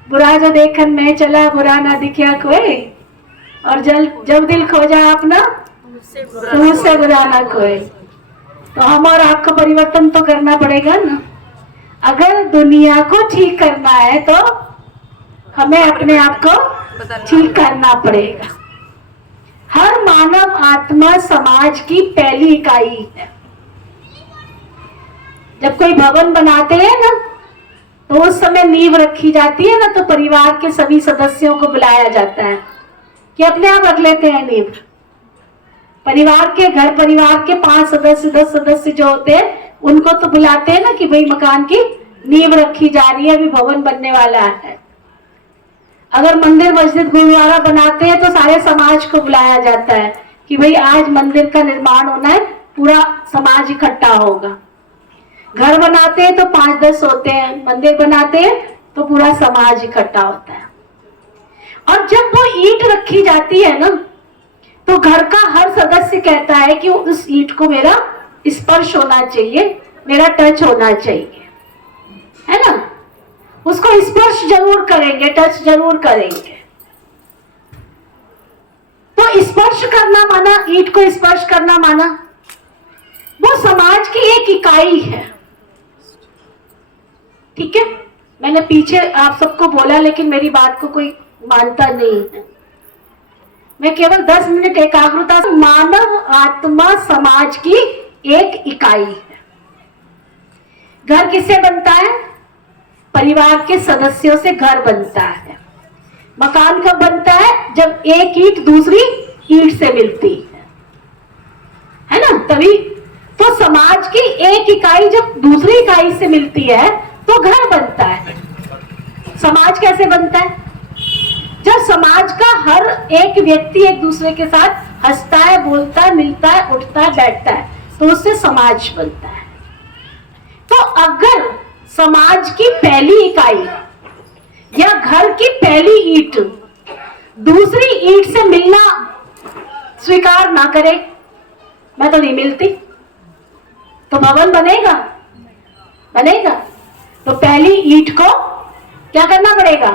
बुरा जो देखन में चला बुरा ना दिखया कोई, और जब दिल खोजा अपना तो मुझसे बुरा ना कोई। तो हम और आपको परिवर्तन तो करना पड़ेगा ना। अगर दुनिया को ठीक करना है तो हमें अपने आप को ठीक करना पड़ेगा। हर मानव आत्मा समाज की पहली इकाई है। जब कोई भवन बनाते हैं ना तो उस समय नींव रखी जाती है ना, तो परिवार के सभी सदस्यों को बुलाया जाता है कि अपने आप रख लेते हैं नींव। परिवार के 5 सदस्य 10 सदस्य जो होते हैं उनको तो बुलाते हैं ना कि भाई मकान की नींव रखी जा रही है, अभी भवन बनने वाला है। अगर मंदिर मस्जिद गुरुद्वारा बनाते हैं तो सारे समाज को बुलाया जाता है कि भाई आज मंदिर का निर्माण होना है, पूरा समाज इकट्ठा होगा। घर बनाते हैं तो 5-10 होते हैं, मंदिर बनाते हैं तो पूरा समाज इकट्ठा होता है। और जब वो ईंट रखी जाती है ना तो घर का हर सदस्य कहता है कि उस ईंट को मेरा स्पर्श होना चाहिए, मेरा टच होना चाहिए, है ना? उसको स्पर्श जरूर करेंगे, टच जरूर करेंगे। तो स्पर्श करना माना, ईंट को स्पर्श करना माना, वो समाज की एक इकाई है। ठीक है? मैंने पीछे आप सबको बोला लेकिन मेरी बात को कोई मानता नहीं है। मैं केवल 10 मिनट एकाग्रता से, मानव आत्मा समाज की एक इकाई है। घर किससे बनता है? परिवार के सदस्यों से घर बनता है। मकान कब बनता है? जब एक ईंट दूसरी ईंट से मिलती है ना? तभी तो समाज की एक इकाई जब दूसरी इकाई से मिलती है तो घर बनता है। समाज कैसे बनता है? जब समाज का हर एक व्यक्ति एक दूसरे के साथ हंसता है, बोलता है, मिलता है, उठता है, बैठता है, तो उससे समाज बनता है। तो अगर समाज की पहली इकाई या घर की पहली ईंट दूसरी ईंट से मिलना स्वीकार ना करे, मैं तो नहीं मिलती, तो भवन बनेगा? तो पहली ईंट को क्या करना पड़ेगा?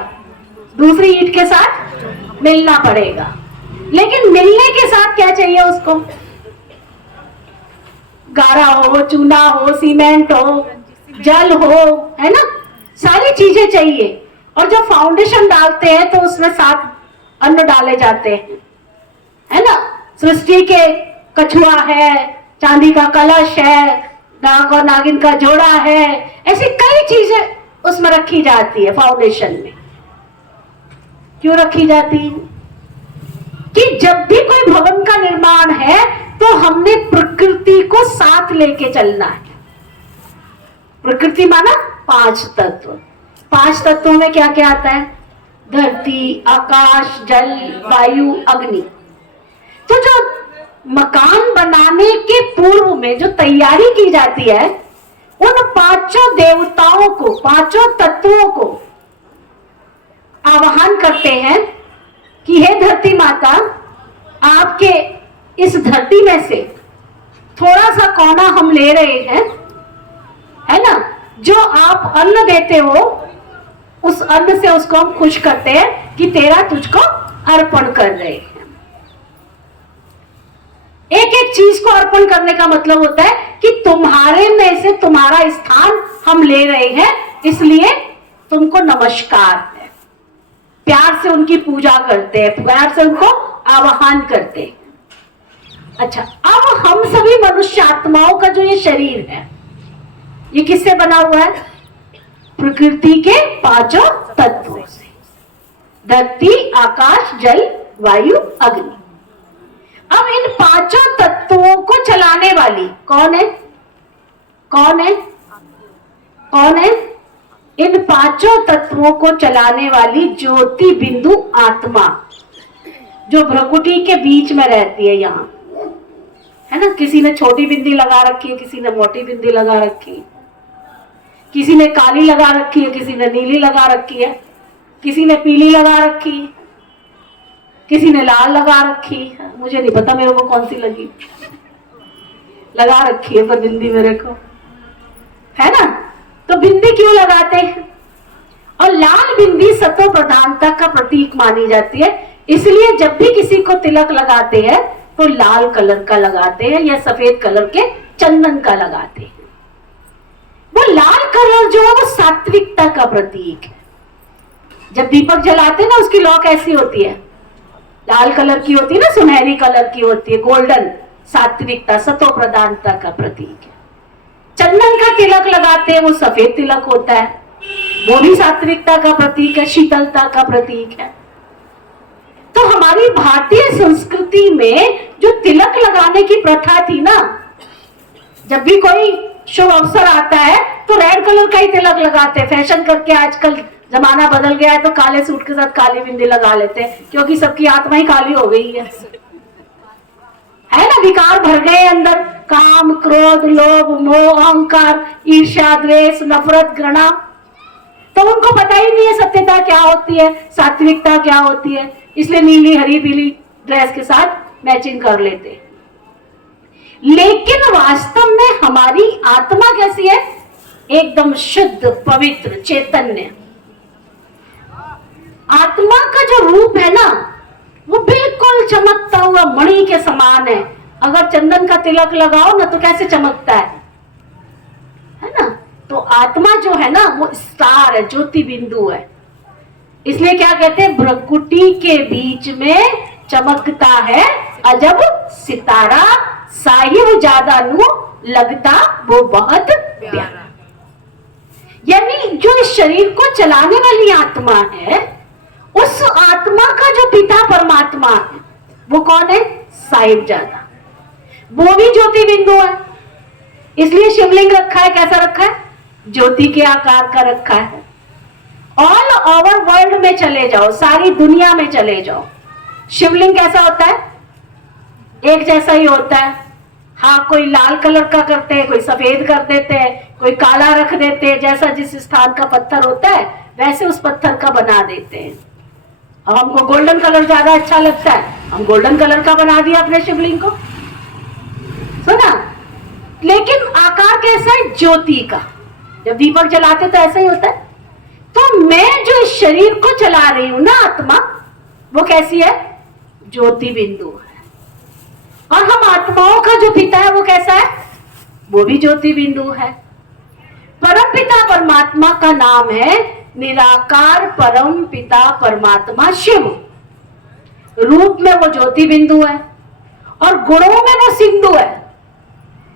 दूसरी ईंट के साथ मिलना पड़ेगा। लेकिन मिलने के साथ क्या चाहिए उसको? गारा हो, चूना हो, सीमेंट हो, जल हो, है ना? सारी चीजें चाहिए। और जब फाउंडेशन डालते हैं तो उसमें 7 अन्न डाले जाते हैं, है ना? सृष्टि के कछुआ है, चांदी का कलश है, नाग और नागिन का जोड़ा है, ऐसी कई चीजें उसमें रखी जाती है फाउंडेशन में। क्यों रखी जाती है? कि जब भी कोई भवन का निर्माण है तो हमने प्रकृति को साथ लेके चलना है। प्रकृति माना 5 तत्व। 5 तत्वों में क्या क्या आता है? धरती, आकाश, जल, वायु, अग्नि। तो जो मकान बनाने के पूर्व में जो तैयारी की जाती है, उन 5 देवताओं को, 5 तत्वों को आवाहन करते हैं कि हे धरती माता, आपके इस धरती में से थोड़ा सा कोना हम ले रहे हैं, है ना? जो आप अन्न देते हो, उस अन्न से उसको हम खुश करते हैं कि तेरा तुझको अर्पण कर रहे हैं। एक एक चीज को अर्पण करने का मतलब होता है कि तुम्हारे में से तुम्हारा स्थान हम ले रहे हैं, इसलिए तुमको नमस्कार है। प्यार से उनकी पूजा करते हैं, प्यार से उनको आवाहन करते हैं। अच्छा, अब हम सभी मनुष्य आत्माओं का जो ये शरीर है, ये किससे बना हुआ है? प्रकृति के 5 तत्वों से। धरती, आकाश, जल, वायु, अग्नि। अब इन 5 तत्वों को चलाने वाली कौन है? कौन है? कौन है? इन 5 तत्वों को चलाने वाली ज्योति बिंदु आत्मा, जो भ्रकुटी के बीच में रहती है, यहाँ है ना। किसी ने छोटी बिंदी लगा रखी है, किसी ने मोटी बिंदी लगा रखी है, किसी ने काली लगा रखी है, किसी ने नीली लगा रखी है, किसी ने पीली लगा रखी है, किसी ने लाल लगा रखी है। मुझे नहीं पता मेरे को कौन सी लगी, लगा रखी है पर बिंदी मेरे को, है ना। तो बिंदी क्यों लगाते हैं? और लाल बिंदी सतो प्रधानता का प्रतीक मानी जाती है, इसलिए जब भी किसी को तिलक लगाते हैं तो लाल कलर का लगाते हैं या सफेद कलर के चंदन का लगाते हैं। वो लाल कलर जो है वो सात्विकता का प्रतीक है। जब दीपक जलाते हैं ना, उसकी लौ कैसी होती है? लाल कलर की होती है ना, सुनहरी कलर की होती है, गोल्डन। सात्विकता, सतो प्रधानता का प्रतीक है। चंदन का तिलक लगाते हैं, वो सफेद तिलक होता है, वो भी सात्विकता का प्रतीक है, शीतलता का प्रतीक है। तो हमारी भारतीय संस्कृति में जो तिलक लगाने की प्रथा थी ना, जब भी कोई शुभ अवसर आता है तो रेड कलर का ही तिलक लगाते हैं। फैशन करके आजकल जमाना बदल गया है तो काले सूट के साथ काली बिंदी लगा लेते हैं, क्योंकि सबकी आत्मा ही काली हो गई है ना। विकार भर गए अंदर, काम, क्रोध, लोभ, मोह, अहंकार, ईर्ष्या, द्वेष, नफरत, घृणा। तो उनको पता ही नहीं है सत्यता क्या होती है, सात्विकता क्या होती है, इसलिए नीली, हरी, पीली ड्रेस के साथ मैचिंग कर लेते हैं। लेकिन वास्तव में हमारी आत्मा कैसी है? एकदम शुद्ध, पवित्र, चैतन्य। आत्मा का जो रूप है ना, वो बिल्कुल चमकता हुआ मणि के समान है। अगर चंदन का तिलक लगाओ ना तो कैसे चमकता है ना। तो आत्मा जो है ना, वो स्टार है, ज्योति बिंदु है। इसलिए क्या कहते हैं? भ्रकुटी के बीच में चमकता है अजब सितारा, साहिब ज्यादा नु लगता वो बहुत प्यारा। यानी जो इस शरीर को चलाने वाली आत्मा है, उस आत्मा का जो पिता परमात्मा है, वो कौन है? साहिब ज्यादा। वो भी ज्योति बिंदु है, इसलिए शिवलिंग रखा है। कैसा रखा है? ज्योति के आकार का रखा है। ऑल ओवर वर्ल्ड में चले जाओ, सारी दुनिया में चले जाओ, शिवलिंग कैसा होता है? एक जैसा ही होता है। हाँ, कोई लाल कलर का करते हैं, कोई सफेद कर देते हैं, कोई काला रख देते हैं। जैसा जिस स्थान का पत्थर होता है वैसे उस पत्थर का बना देते हैं। अब हमको गोल्डन कलर ज्यादा अच्छा लगता है, हम गोल्डन कलर का बना दिया अपने शिवलिंग को, सुना। लेकिन आकार कैसा है? ज्योति का। जब दीपक जलाते तो ऐसा ही होता है। तो मैं जो इस शरीर को चला रही हूं ना, आत्मा, वो कैसी है? ज्योति बिंदु है। और हम आत्माओं का जो पिता है वो कैसा है? वो भी ज्योति बिंदु है। परम पिता परमात्मा का नाम है निराकार परम पिता परमात्मा शिव। रूप में वो ज्योति बिंदु है और गुणों में वो सिंधु है।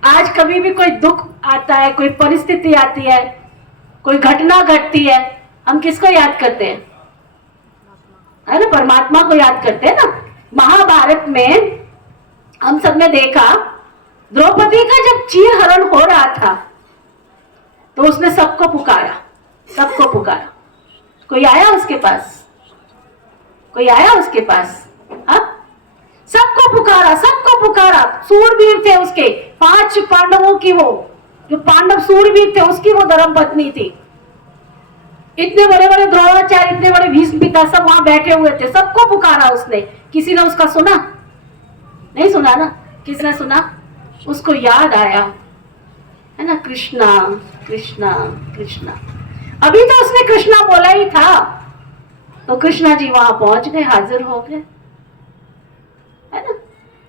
आज कभी भी कोई दुख आता है, कोई परिस्थिति आती है, कोई घटना घटती है, हम किसको याद करते हैं? है ना, परमात्मा को याद करते हैं ना। महाभारत में हम सबने देखा, द्रौपदी का जब चीरहरण हो रहा था तो उसने सबको पुकारा, सबको पुकारा। कोई आया उसके पास? कोई आया उसके पास? हाँ, सबको पुकारा, सबको पुकारा। सूरवीर थे उसके, 5 पांडवों की, वो जो पांडव सूरवीर थे उसकी वो धर्म पत्नी थी। इतने बड़े बड़े द्रोणाचार्य, इतने बड़े भीष्म पिता सब वहां बैठे हुए थे, सबको पुकारा उसने। किसी ने उसका सुना? नहीं सुना ना। किसने सुना? उसको याद आया, है ना, कृष्णा कृष्णा कृष्णा। अभी तो उसने कृष्णा बोला ही था तो कृष्णा जी वहां पहुंच गए, हाजिर हो गए, है ना।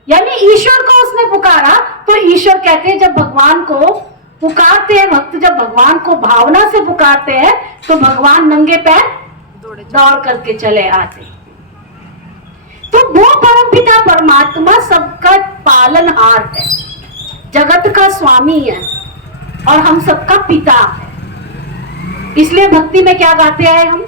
यानी ईश्वर को उसने पुकारा। तो ईश्वर कहते हैं जब भगवान को पुकारते हैं भक्त, जब भगवान को भावना से पुकारते हैं तो भगवान नंगे पैर दौड़ करके चले आते। तो वो परमपिता परमात्मा सबका पालनहार है, जगत का स्वामी है और हम सबका पिता है। इसलिए भक्ति में क्या गाते आए हम?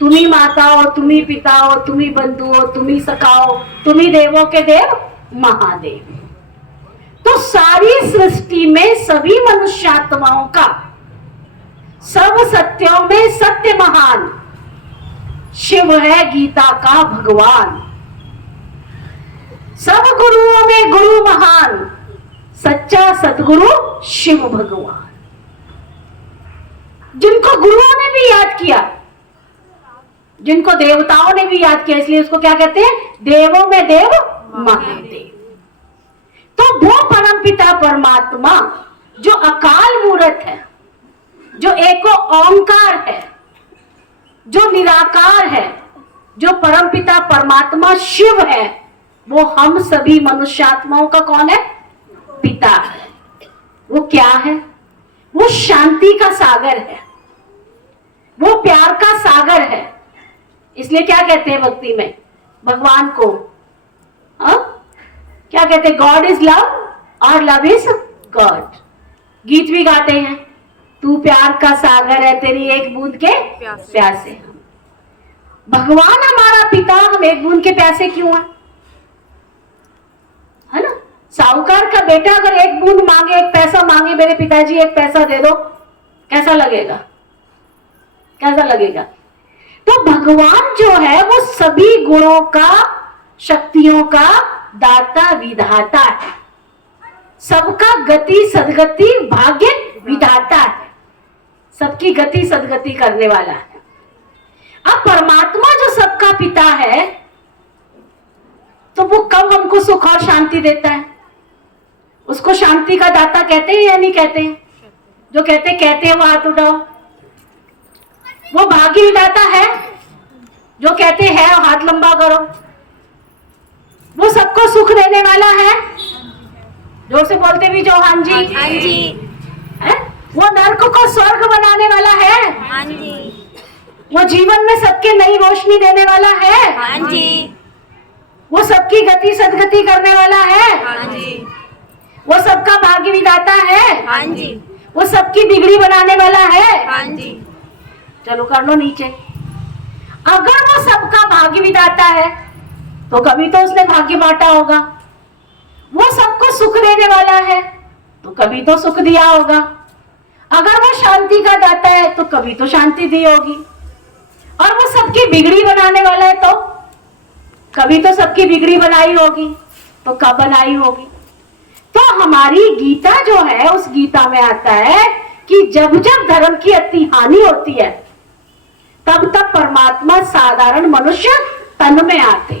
तुम ही माता हो, तुम ही पिता हो, तुम ही बंधु हो, तुम ही सखा हो, तुम ही देवों के देव महादेव। तो सारी सृष्टि में सभी मनुष्यात्माओं का, सब सत्यों में सत्य महान शिव है, गीता का भगवान। सब गुरुओं में गुरु महान, सच्चा सतगुरु शिव भगवान। जिनको गुरुओं ने भी याद किया, जिनको देवताओं ने भी याद किया, इसलिए उसको क्या कहते हैं? देवों में देव महादेव। तो वो परमपिता परमात्मा जो अकाल मूर्त है, जो एको ओंकार है, जो निराकार है, जो परमपिता परमात्मा शिव है, वो हम सभी मनुष्यात्माओं का कौन है? पिता है। वो क्या है? वो शांति का सागर है, वो प्यार का सागर है। इसलिए क्या कहते हैं भक्ति में भगवान को? क्या कहते हैं? गॉड इज लव और लव इज गॉड। गीत भी गाते हैं, तू प्यार का सागर है, तेरी एक बूंद के प्यासे। भगवान हमारा पिता, हम एक बूंद के प्यासे क्यों हैं? है ना। साहूकार का बेटा अगर एक बूंद मांगे, एक पैसा मांगे, मेरे पिताजी एक पैसा दे दो, कैसा लगेगा? कैसा लगेगा? तो भगवान जो है वो सभी गुणों का, शक्तियों का दाता विधाता है, सबका गति सदगति भाग्य विधाता है, सबकी गति सदगति करने वाला है। अब परमात्मा जो सबका पिता है तो वो कब हमको सुख और शांति देता है? उसको शांति का दाता कहते हैं या नहीं कहते हैं? जो कहते हैं वो हाथ उठाओ। वो भाग्य विधाता है, जो कहते हैं हाथ लंबा करो। वो सबको सुख देने वाला है, जोर से बोलते भी जो हाँ जी। हाँ जी। है? वो नर्क को स्वर्ग बनाने वाला है। हाँ जी। वो जीवन में सबके नई रोशनी देने वाला है। हाँ जी। वो सबकी गति सदगति करने वाला है। हाँ जी। वो सबका भाग्य विधाता है। हाँ जी। वो सबकी बिगड़ी बनाने वाला है। हाँ जी। चलो कर लो नीचे। अगर वो सबका भाग्य विधाता है तो कभी तो उसने भाग्य बांटा होगा। वो सबको सुख देने वाला है तो कभी तो सुख दिया होगा। अगर वो शांति का दाता है तो कभी तो शांति दी होगी। और वो सबकी बिगड़ी बनाने वाला है तो कभी तो सबकी बिगड़ी बनाई होगी। तो कब बनाई होगी? तो हमारी गीता जो है, उस गीता में आता है कि जब जब धर्म की अति हानि होती है तब तब परमात्मा साधारण मनुष्य तन में आते।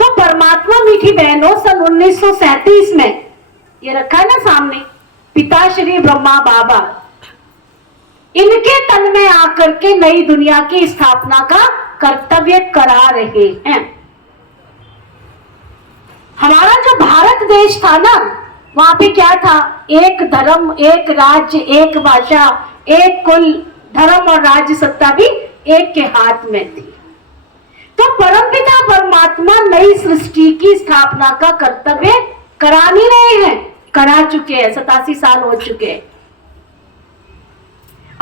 तो परमात्मा मीठी बहनों सन 1937 में ये रखा है ना सामने, पिता श्री ब्रह्मा बाबा इनके तन में आकर के नई दुनिया की स्थापना का कर्तव्य करा रहे हैं। हमारा जो भारत देश था ना, वहां पे क्या था? एक धर्म, एक राज्य, एक भाषा, एक कुल, धर्म और राज्य सत्ता भी एक के हाथ में थी। तो परमपिता परमात्मा नई सृष्टि की स्थापना का कर्तव्य करा नहीं रहे हैं, करा चुके हैं, 87 साल हो चुके हैं।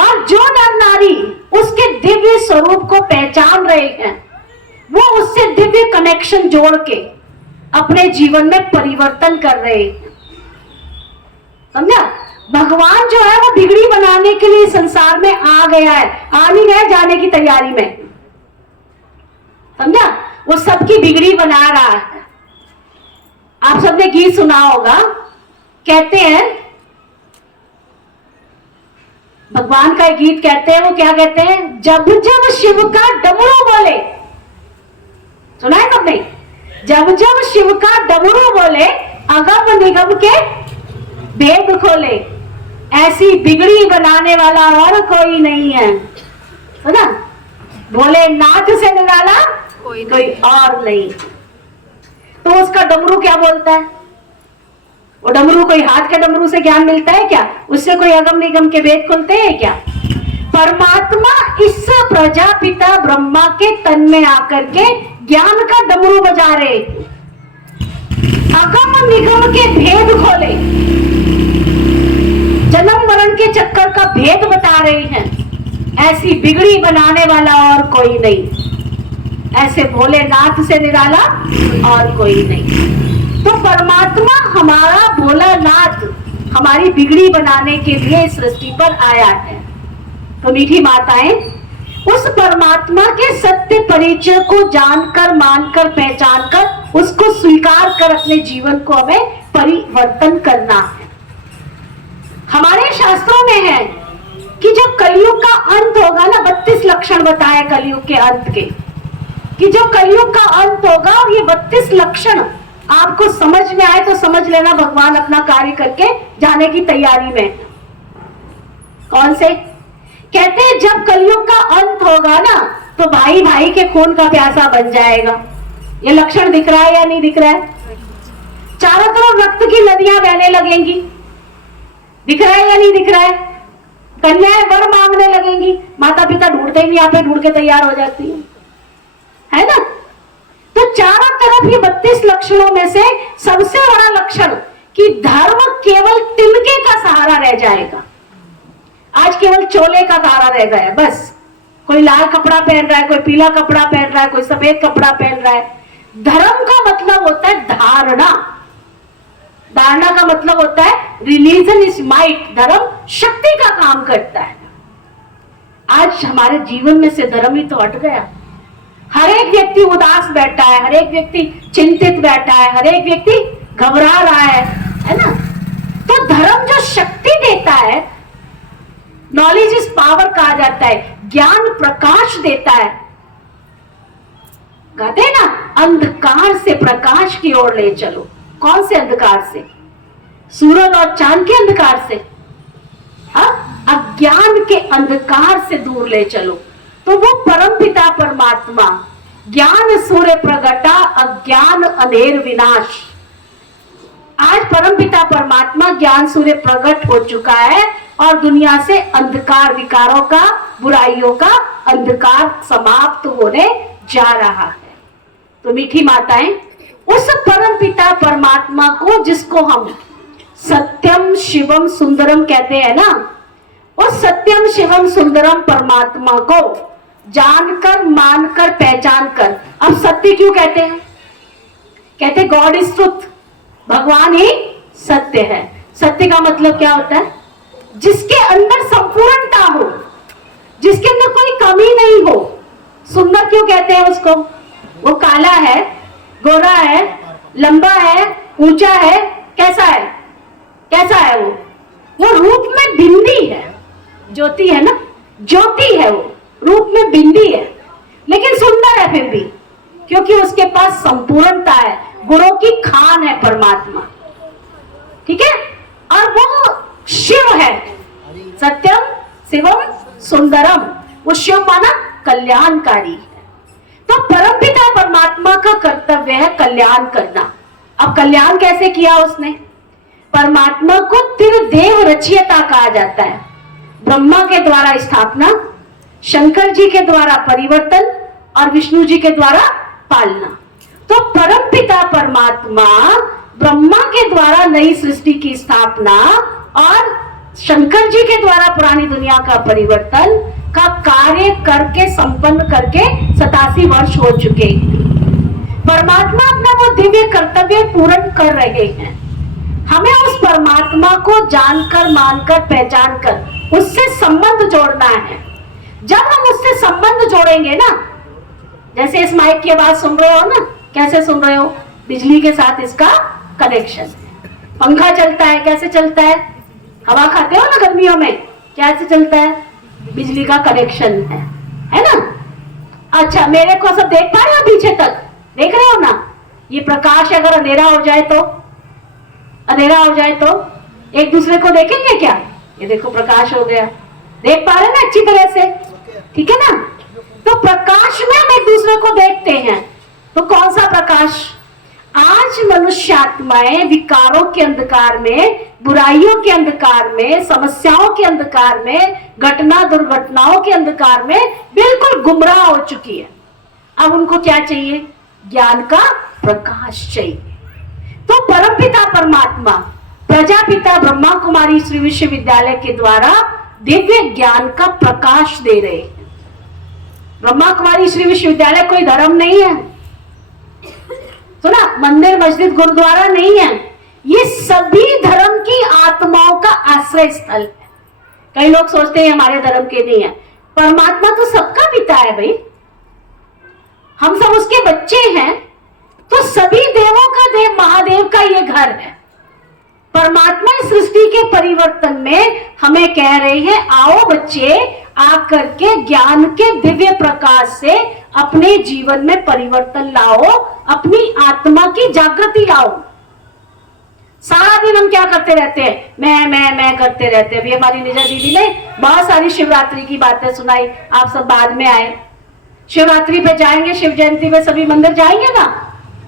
और जो नर नारी उसके दिव्य स्वरूप को पहचान रहे हैं, वो उससे दिव्य कनेक्शन जोड़ के अपने जीवन में परिवर्तन कर रहे हैं। समझा? भगवान जो है वो बिगड़ी बनाने के लिए संसार में आ गया है, आ नहीं गया जाने की तैयारी में। समझा? वो सबकी बिगड़ी बना रहा है। आप सबने गीत सुना होगा, कहते हैं, भगवान का एक गीत कहते हैं, वो क्या कहते हैं, जब जब शिव का डमरू बोले, सुना है सबने? जब जब शिव का डमरू बोले, अगम निगम के भेद खोले, ऐसी बिगड़ी बनाने वाला और कोई नहीं है। सुना? बोले नाथ से निराला कोई और नहीं। तो उसका डमरू क्या बोलता है? वो डमरू कोई हाथ के डमरू से ज्ञान मिलता है क्या? उससे कोई अगम निगम के भेद खुलते हैं क्या? परमात्मा इस प्रजापिता ब्रह्मा के तन में आकर के ज्ञान का डमरू बजा रहे, अगम निगम के भेद खोले, जन्म मरण के चक्कर का भेद बता रहे हैं। ऐसी बिगड़ी बनाने वाला और कोई नहीं, ऐसे भोलेनाथ से निराला और कोई नहीं। तो परमात्मा हमारा भोलानाथ हमारी बिगड़ी बनाने के लिए इस सृष्टि पर आया है। तो मीठी माताएं, उस परमात्मा के सत्य परिचय को जानकर, मानकर, पहचान कर, उसको स्वीकार कर अपने जीवन को हमें परिवर्तन करना है। हमारे शास्त्रों में है कि जब कलयुग का अंत होगा ना, 32 लक्षण बताए कलयुग के अंत के, कि जब कलयुग का अंत होगा और ये 32 लक्षण आपको समझ में आए तो समझ लेना भगवान अपना कार्य करके जाने की तैयारी में। कौन से? कहते हैं जब कलयुग का अंत होगा ना, तो भाई भाई के खून का प्यासा बन जाएगा। ये लक्षण दिख रहा है या नहीं दिख रहा है? चारों तरफ रक्त की नदियां बहने लगेंगी, दिख रहा है या नहीं दिख रहा है? कन्याएं वर मांगने लगेंगी, माता पिता ढूंढते ही नहीं, यहाँ पे ढूंढ के तैयार हो जाती है ना? तो चारों तरफ ये 32 लक्षणों में से सबसे बड़ा लक्षण कि धर्म केवल तिनके का सहारा रह जाएगा। आज केवल चोले का सहारा रह गया है, बस। कोई लाल कपड़ा पहन रहा है, कोई पीला कपड़ा पहन रहा है, कोई सफेद कपड़ा पहन रहा है। धर्म का मतलब होता है धारणा। धारणा का मतलब होता है रिलीजन इज माइट, धर्म शक्ति का काम करता है। आज हमारे जीवन में से धर्म ही तो हट गया। हर एक व्यक्ति उदास बैठा है, हर एक व्यक्ति चिंतित बैठा है, हर एक व्यक्ति घबरा रहा है ना? तो धर्म जो शक्ति देता है, नॉलेज इज पावर कहा जाता है, ज्ञान प्रकाश देता है। कहते हैं ना, अंधकार से प्रकाश की ओर ले चलो। कौन से अंधकार से? सूरज और चांद के अंधकार से? अज्ञान के अंधकार से दूर ले चलो। तो वो परमपिता परमात्मा ज्ञान सूर्य प्रगटा, अज्ञान अंधेर विनाश। आज परमपिता परमात्मा ज्ञान सूर्य प्रकट हो चुका है और दुनिया से अंधकार, विकारों का, बुराइयों का अंधकार समाप्त होने जा रहा है। तो मीठी माताएं, उस परमपिता परमात्मा को, जिसको हम सत्यम शिवम सुंदरम कहते हैं ना, उस सत्यम शिवम सुंदरम परमात्मा को जानकर, मानकर, पहचान कर। अब सत्य क्यों कहते हैं? कहते गॉड इज ट्रुथ, भगवान ही सत्य है। सत्य का मतलब क्या होता है? जिसके अंदर संपूर्णता हो, जिसके अंदर कोई कमी नहीं हो। सुंदर क्यों कहते हैं उसको? वो काला है, गोरा है, लंबा है, ऊंचा है, कैसा है? कैसा है वो रूप में बिंदी है, ज्योति है ना, ज्योति है, वो रूप में बिंदी है, लेकिन सुंदर है फिर भी, क्योंकि उसके पास संपूर्णता है, गुणों की खान है परमात्मा। ठीक है? और वो शिव है, सत्यम शिवम सुंदरम। वो शिव माना कल्याणकारी है। तो परमपिता परमात्मा का कर्तव्य है कल्याण करना। अब कल्याण कैसे किया उसने? परमात्मा को त्रिदेव रचयिता कहा जाता है। ब्रह्मा के द्वारा स्थापना, शंकर जी के द्वारा परिवर्तन और विष्णु जी के द्वारा पालना। तो परम पिता परमात्मा ब्रह्मा के द्वारा नई सृष्टि की स्थापना और शंकर जी के द्वारा पुरानी दुनिया का परिवर्तन का कार्य करके संपन्न करके 87 वर्ष हो चुके हैं। परमात्मा अपना वो दिव्य कर्तव्य पूर्ण कर रहे हैं। हमें उस परमात्मा को जानकर, मानकर, पहचान कर उससे संबंध जोड़ना है। जब हम उससे संबंध जोड़ेंगे ना, जैसे इस माइक की आवाज सुन रहे हो ना, कैसे सुन रहे हो? बिजली के साथ इसका कनेक्शन। पंखा चलता है, कैसे चलता है? हवा खाते हो ना गर्मियों में, कैसे चलता है? बिजली का कनेक्शन है ना? अच्छा, मेरे को सब देख पा रहे हो? पीछे तक देख रहे हो ना? ये प्रकाश अगर अंधेरा हो जाए तो, अंधेरा हो जाए तो एक दूसरे को देखेंगे क्या? ये देखो प्रकाश हो गया, देख पा रहे ना अच्छी तरह से? ठीक है ना? तो प्रकाश में हम एक दूसरे को देखते हैं। तो कौन सा प्रकाश? आज मनुष्य आत्माएं विकारों के अंधकार में, बुराइयों के अंधकार में, समस्याओं के अंधकार में, घटना दुर्घटनाओं के अंधकार में बिल्कुल गुमराह हो चुकी है। अब उनको क्या चाहिए? ज्ञान का प्रकाश चाहिए। तो परमपिता परमात्मा प्रजापिता ब्रह्मा कुमारी श्री विश्वविद्यालय के द्वारा दिव्य ज्ञान का प्रकाश दे रहे हैं। ब्रह्मा कुमारी श्री विश्वविद्यालय कोई धर्म नहीं है, तो ना मंदिर मस्जिद गुरुद्वारा नहीं है, ये सभी धर्म की आत्माओं का आश्रय स्थल है। कई लोग सोचते हैं हमारे धर्म के नहीं है। परमात्मा तो सबका पिता है भाई, हम सब उसके बच्चे हैं, तो सभी देवों का देव महादेव का ये घर है। परमात्मा इस सृष्टि के परिवर्तन में हमें कह रहे हैं, आओ बच्चे, आकर के ज्ञान के दिव्य प्रकाश से अपने जीवन में परिवर्तन लाओ, अपनी आत्मा की जागृति लाओ। सारा दिन हम क्या करते रहते हैं? मैं करते रहते हैं। अभी हमारी निजा दीदी ने बहुत सारी शिवरात्रि की बातें सुनाई, आप सब बाद में आए। शिवरात्रि पे जाएंगे, शिव जयंती पे सभी मंदिर जाएंगे ना?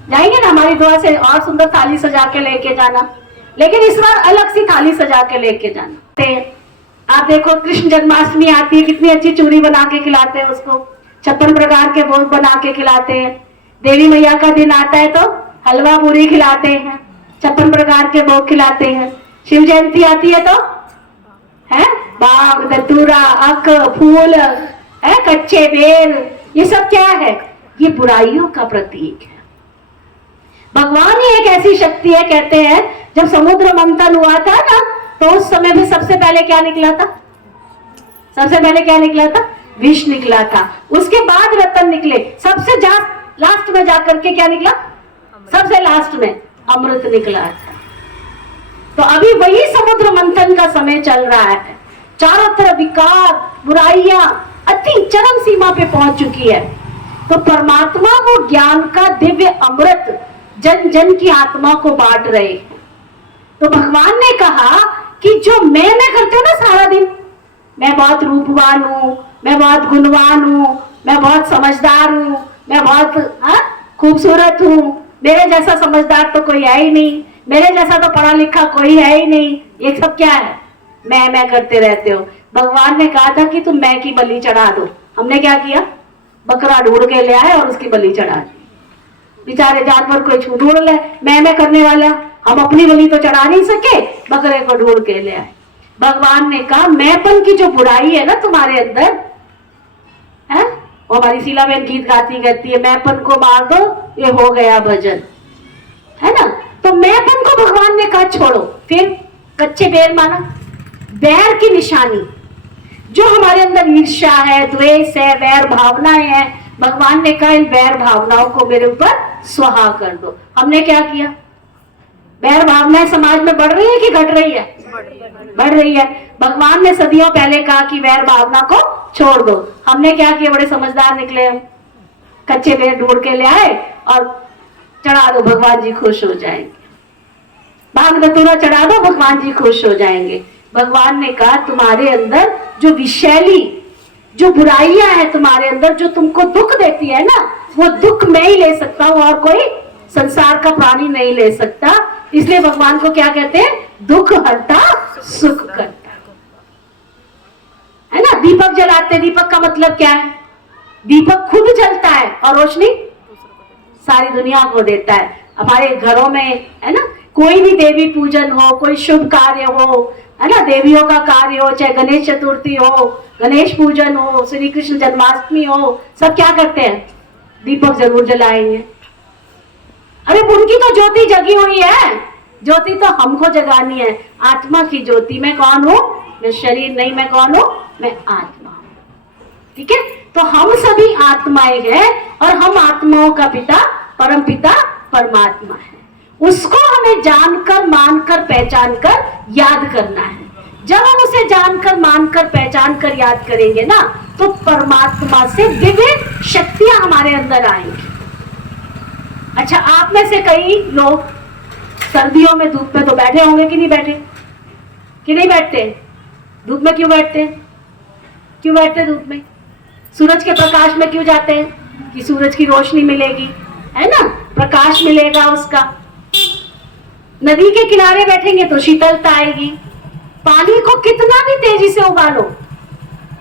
जाएंगे ना? हमारी दुआ से और सुंदर थाली सजा के लेके जाना, लेकिन इस बार अलग सी थाली सजा के लेके जाना। आप देखो कृष्ण जन्माष्टमी आती है, कितनी अच्छी चूरी बना के खिलाते हैं उसको, 56 प्रकार के भोग बना के खिलाते हैं। देवी मैया का दिन आता है तो हलवा पूरी खिलाते हैं, 56 प्रकार के भोग खिलाते हैं। शिव जयंती आती है तो है बाग, धतूरा, अक, फूल, है कच्चे बेर, ये सब क्या है? ये बुराइयों का प्रतीक है। भगवान ही एक ऐसी शक्ति है, कहते हैं जब समुद्र मंथन हुआ था ना, तो उस समय भी सबसे पहले क्या निकला था? सबसे पहले क्या निकला था? विष निकला था। उसके बाद रतन निकले, सबसे लास्ट में जाकर के क्या निकला? सबसे लास्ट में अमृत निकला था। तो अभी वही समुद्र मंथन का समय चल रहा है। चारों तरफ विकार, बुराइयां अति चरम सीमा पे पहुंच चुकी है। तो परमात्मा वो ज्ञान का दिव्य अमृत जन जन की आत्मा को बांट रहे हैं। तो भगवान ने कहा कि जो मैं करते हो ना सारा दिन, मैं बहुत रूपवान हूं, मैं बहुत गुणवान हूं, मैं बहुत समझदार हूं, मैं बहुत खूबसूरत हूं, मेरे जैसा समझदार तो कोई है ही नहीं, मेरे जैसा तो पढ़ा लिखा कोई है ही नहीं, ये सब क्या है? मैं करते रहते हो। भगवान ने कहा था कि तुम मैं की बलि चढ़ा दो। हमने क्या किया? बकरा ढूंढ के ले आए और उसकी बलि चढ़ा दी। बेचारे जानवर को ढूंढ ले, मैं करने वाला, हम अपनी बलि तो चढ़ा नहीं सके, बकरे को ढूंढ के ले आए। भगवान ने कहा मैंपन की जो बुराई है ना तुम्हारे अंदर है, वो हमारी शीला बहन गीत गाती कहती है, मैंपन को मार दो ये हो गया भजन, है ना? तो मैंपन को भगवान ने कहा छोड़ो। फिर कच्चे बेर माना, बैर की निशानी जो हमारे अंदर ईर्ष्या है, द्वेष है, वैर भावनाएं हैं, भगवान ने कहा इन वैर भावनाओं को मेरे ऊपर सुहा कर दो। हमने क्या किया? वैर भावनाएं समाज में बढ़ रही है कि घट रही है? बढ़ रही है। भगवान ने सदियों पहले कहा कि वैर भावना को छोड़ दो। हमने क्या किया? बड़े समझदार निकले हम, कच्चे बेर ढूंढ के ले आए और चढ़ा दो, भगवान जी खुश हो जाएंगे। भांग धतूरा चढ़ा दो, भगवान जी खुश हो जाएंगे। भगवान ने कहा तुम्हारे अंदर जो विषैली, जो बुराइयां हैं तुम्हारे अंदर, जो तुमको दुख देती है ना, वो दुख मैं ही ले सकता हूं और कोई संसार का प्राणी नहीं ले सकता। इसलिए भगवान को क्या कहते हैं? दुख हरता सुख करता, है ना? दीपक जलाते, दीपक का मतलब क्या है? दीपक खुद जलता है और रोशनी सारी दुनिया को देता है। हमारे घरों में है ना, कोई भी देवी पूजन हो, कोई शुभ कार्य हो, है ना, देवियों का कार्य हो, चाहे गणेश चतुर्थी हो, गणेश पूजन हो, श्री कृष्ण जन्माष्टमी हो, सब क्या करते हैं? दीपक जरूर जलाएंगे। अरे उनकी तो ज्योति जगी हुई है, ज्योति तो हमको जगानी है, आत्मा की ज्योति। मैं कौन हूँ? मैं शरीर नहीं, मैं कौन हूँ? मैं आत्मा हूँ। ठीक है, तो हम सभी आत्माएं हैं और हम आत्माओं का पिता परम पिता परमात्मा है। उसको हमें जानकर मानकर पहचान कर याद करना है। जब हम उसे जानकर मानकर पहचान कर याद करेंगे ना, तो परमात्मा से दिव्य शक्तियां हमारे अंदर आएंगी। अच्छा, आप में से कई लोग सर्दियों में धूप में तो बैठे होंगे कि नहीं बैठे? कि नहीं बैठते? धूप में क्यों बैठते? क्यों बैठते धूप में? सूरज के प्रकाश में क्यों जाते हैं? कि सूरज की रोशनी मिलेगी, है ना, प्रकाश मिलेगा उसका। नदी के किनारे बैठेंगे तो शीतलता आएगी। पानी को कितना भी तेजी से उबालो,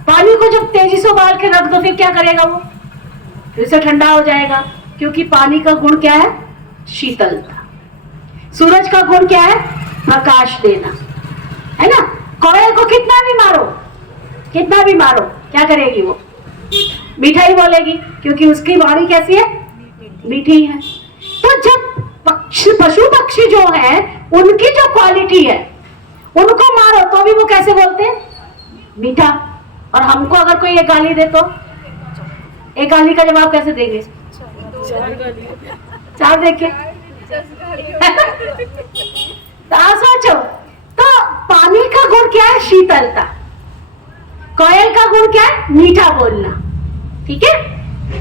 पानी को जब तेजी से उबाल के रख दो फिर क्या करेगा? वो फिर से ठंडा हो जाएगा, क्योंकि पानी का गुण क्या है? शीतलता। सूरज का गुण क्या है? प्रकाश देना, है ना। कोयल को कितना भी मारो, कितना भी मारो, क्या करेगी? वो मीठा ही बोलेगी, क्योंकि उसकी वाणी कैसी है? मीठी है। तो जब पशु पक्षी जो है, उनकी जो क्वालिटी है, उनको मारो तो भी वो कैसे बोलते हैं? मीठा। और हमको अगर कोई एक गाली दे तो एक गाली का जवाब कैसे देंगे? चार देखे तो आप सोचो, तो पानी का गुण क्या है? शीतलता। कोयल का गुण क्या है? मीठा बोलना। ठीक है,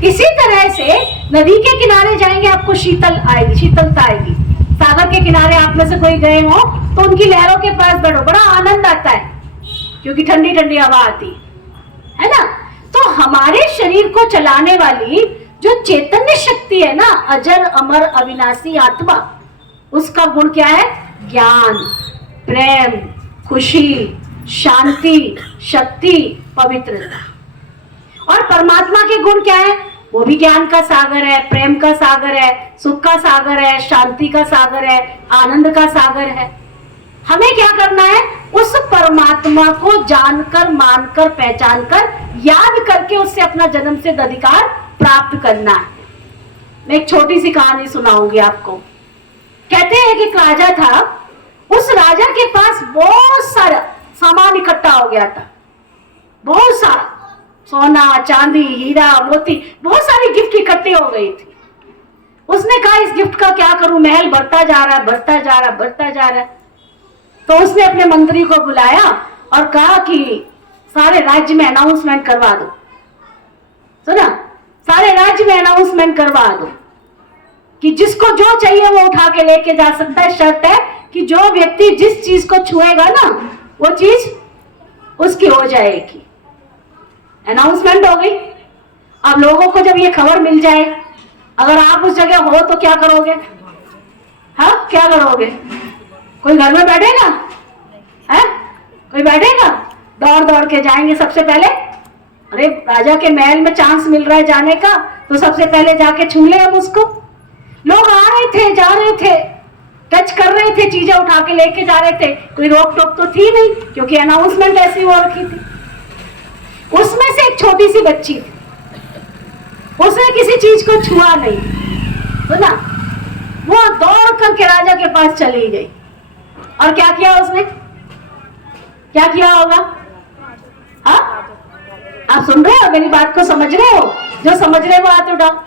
इसी तरह से नदी के किनारे जाएंगे आपको शीतल आएगी, शीतलता आएगी। सागर के किनारे आप में से कोई गए हो तो उनकी लहरों के पास बैठो, बड़ा आनंद आता है, क्योंकि ठंडी ठंडी हवा आती है ना। तो हमारे शरीर को चलाने वाली जो चैतन्य शक्ति है ना, अजर अमर अविनाशी आत्मा, उसका गुण क्या है? ज्ञान, प्रेम, खुशी, शांति, शक्ति, पवित्रता। और परमात्मा के गुण क्या है? वो भी ज्ञान का सागर है, प्रेम का सागर है, सुख का सागर है, शांति का सागर है, आनंद का सागर है। हमें क्या करना है? उस परमात्मा को जानकर मानकर पहचान कर याद करके उससे अपना जन्म सिद्ध अधिकार प्राप्त करना है। मैं एक छोटी सी कहानी सुनाऊंगी आपको। कहते हैं कि एक राजा था, उस राजा के पास बहुत सारा सामान इकट्ठा हो गया था, बहुत सारा सोना चांदी हीरा मोती, बहुत सारी गिफ्ट इकट्ठी हो गई थी। उसने कहा इस गिफ्ट का क्या करूं, महल बढ़ता जा रहा है, बढ़ता जा रहा है, बढ़ता जा रहा है। तो उसने अपने मंत्री को बुलाया और कहा कि सारे राज्य में अनाउंसमेंट करवा दो। सुना, सारे राज्य में अनाउंसमेंट करवा दो कि जिसको जो चाहिए वो उठा के लेके जा सकता है। शर्त है कि जो व्यक्ति जिस चीज को छुएगा ना, वो चीज उसकी हो जाएगी। अनाउंसमेंट हो गई। अब लोगों को जब ये खबर मिल जाए, अगर आप उस जगह हो तो क्या करोगे? हाँ, क्या करोगे? कोई घर में बैठेगा? है कोई बैठेगा? दौड़ दौड़ के जाएंगे सबसे पहले। अरे राजा के महल में चांस मिल रहा है जाने का, तो सबसे पहले जाके छू ले हम उसको। लोग आ रहे थे, जा रहे थे, टच कर रहे थे, चीजें उठा के लेके जा रहे थे, कोई रोक टोक तो थी नहीं, क्योंकि अनाउंसमेंट ऐसी हो रखी थी। उसमें से एक छोटी सी बच्ची थी, उसने किसी चीज को छुआ नहीं, तो ना वो दौड़ करके राजा के पास चली गई। और क्या किया उसने? क्या किया होगा? हाँ, आप सुन रहे हो मेरी बात को, समझ रहे हो? जो समझ रहे हो हाथ उठाओ।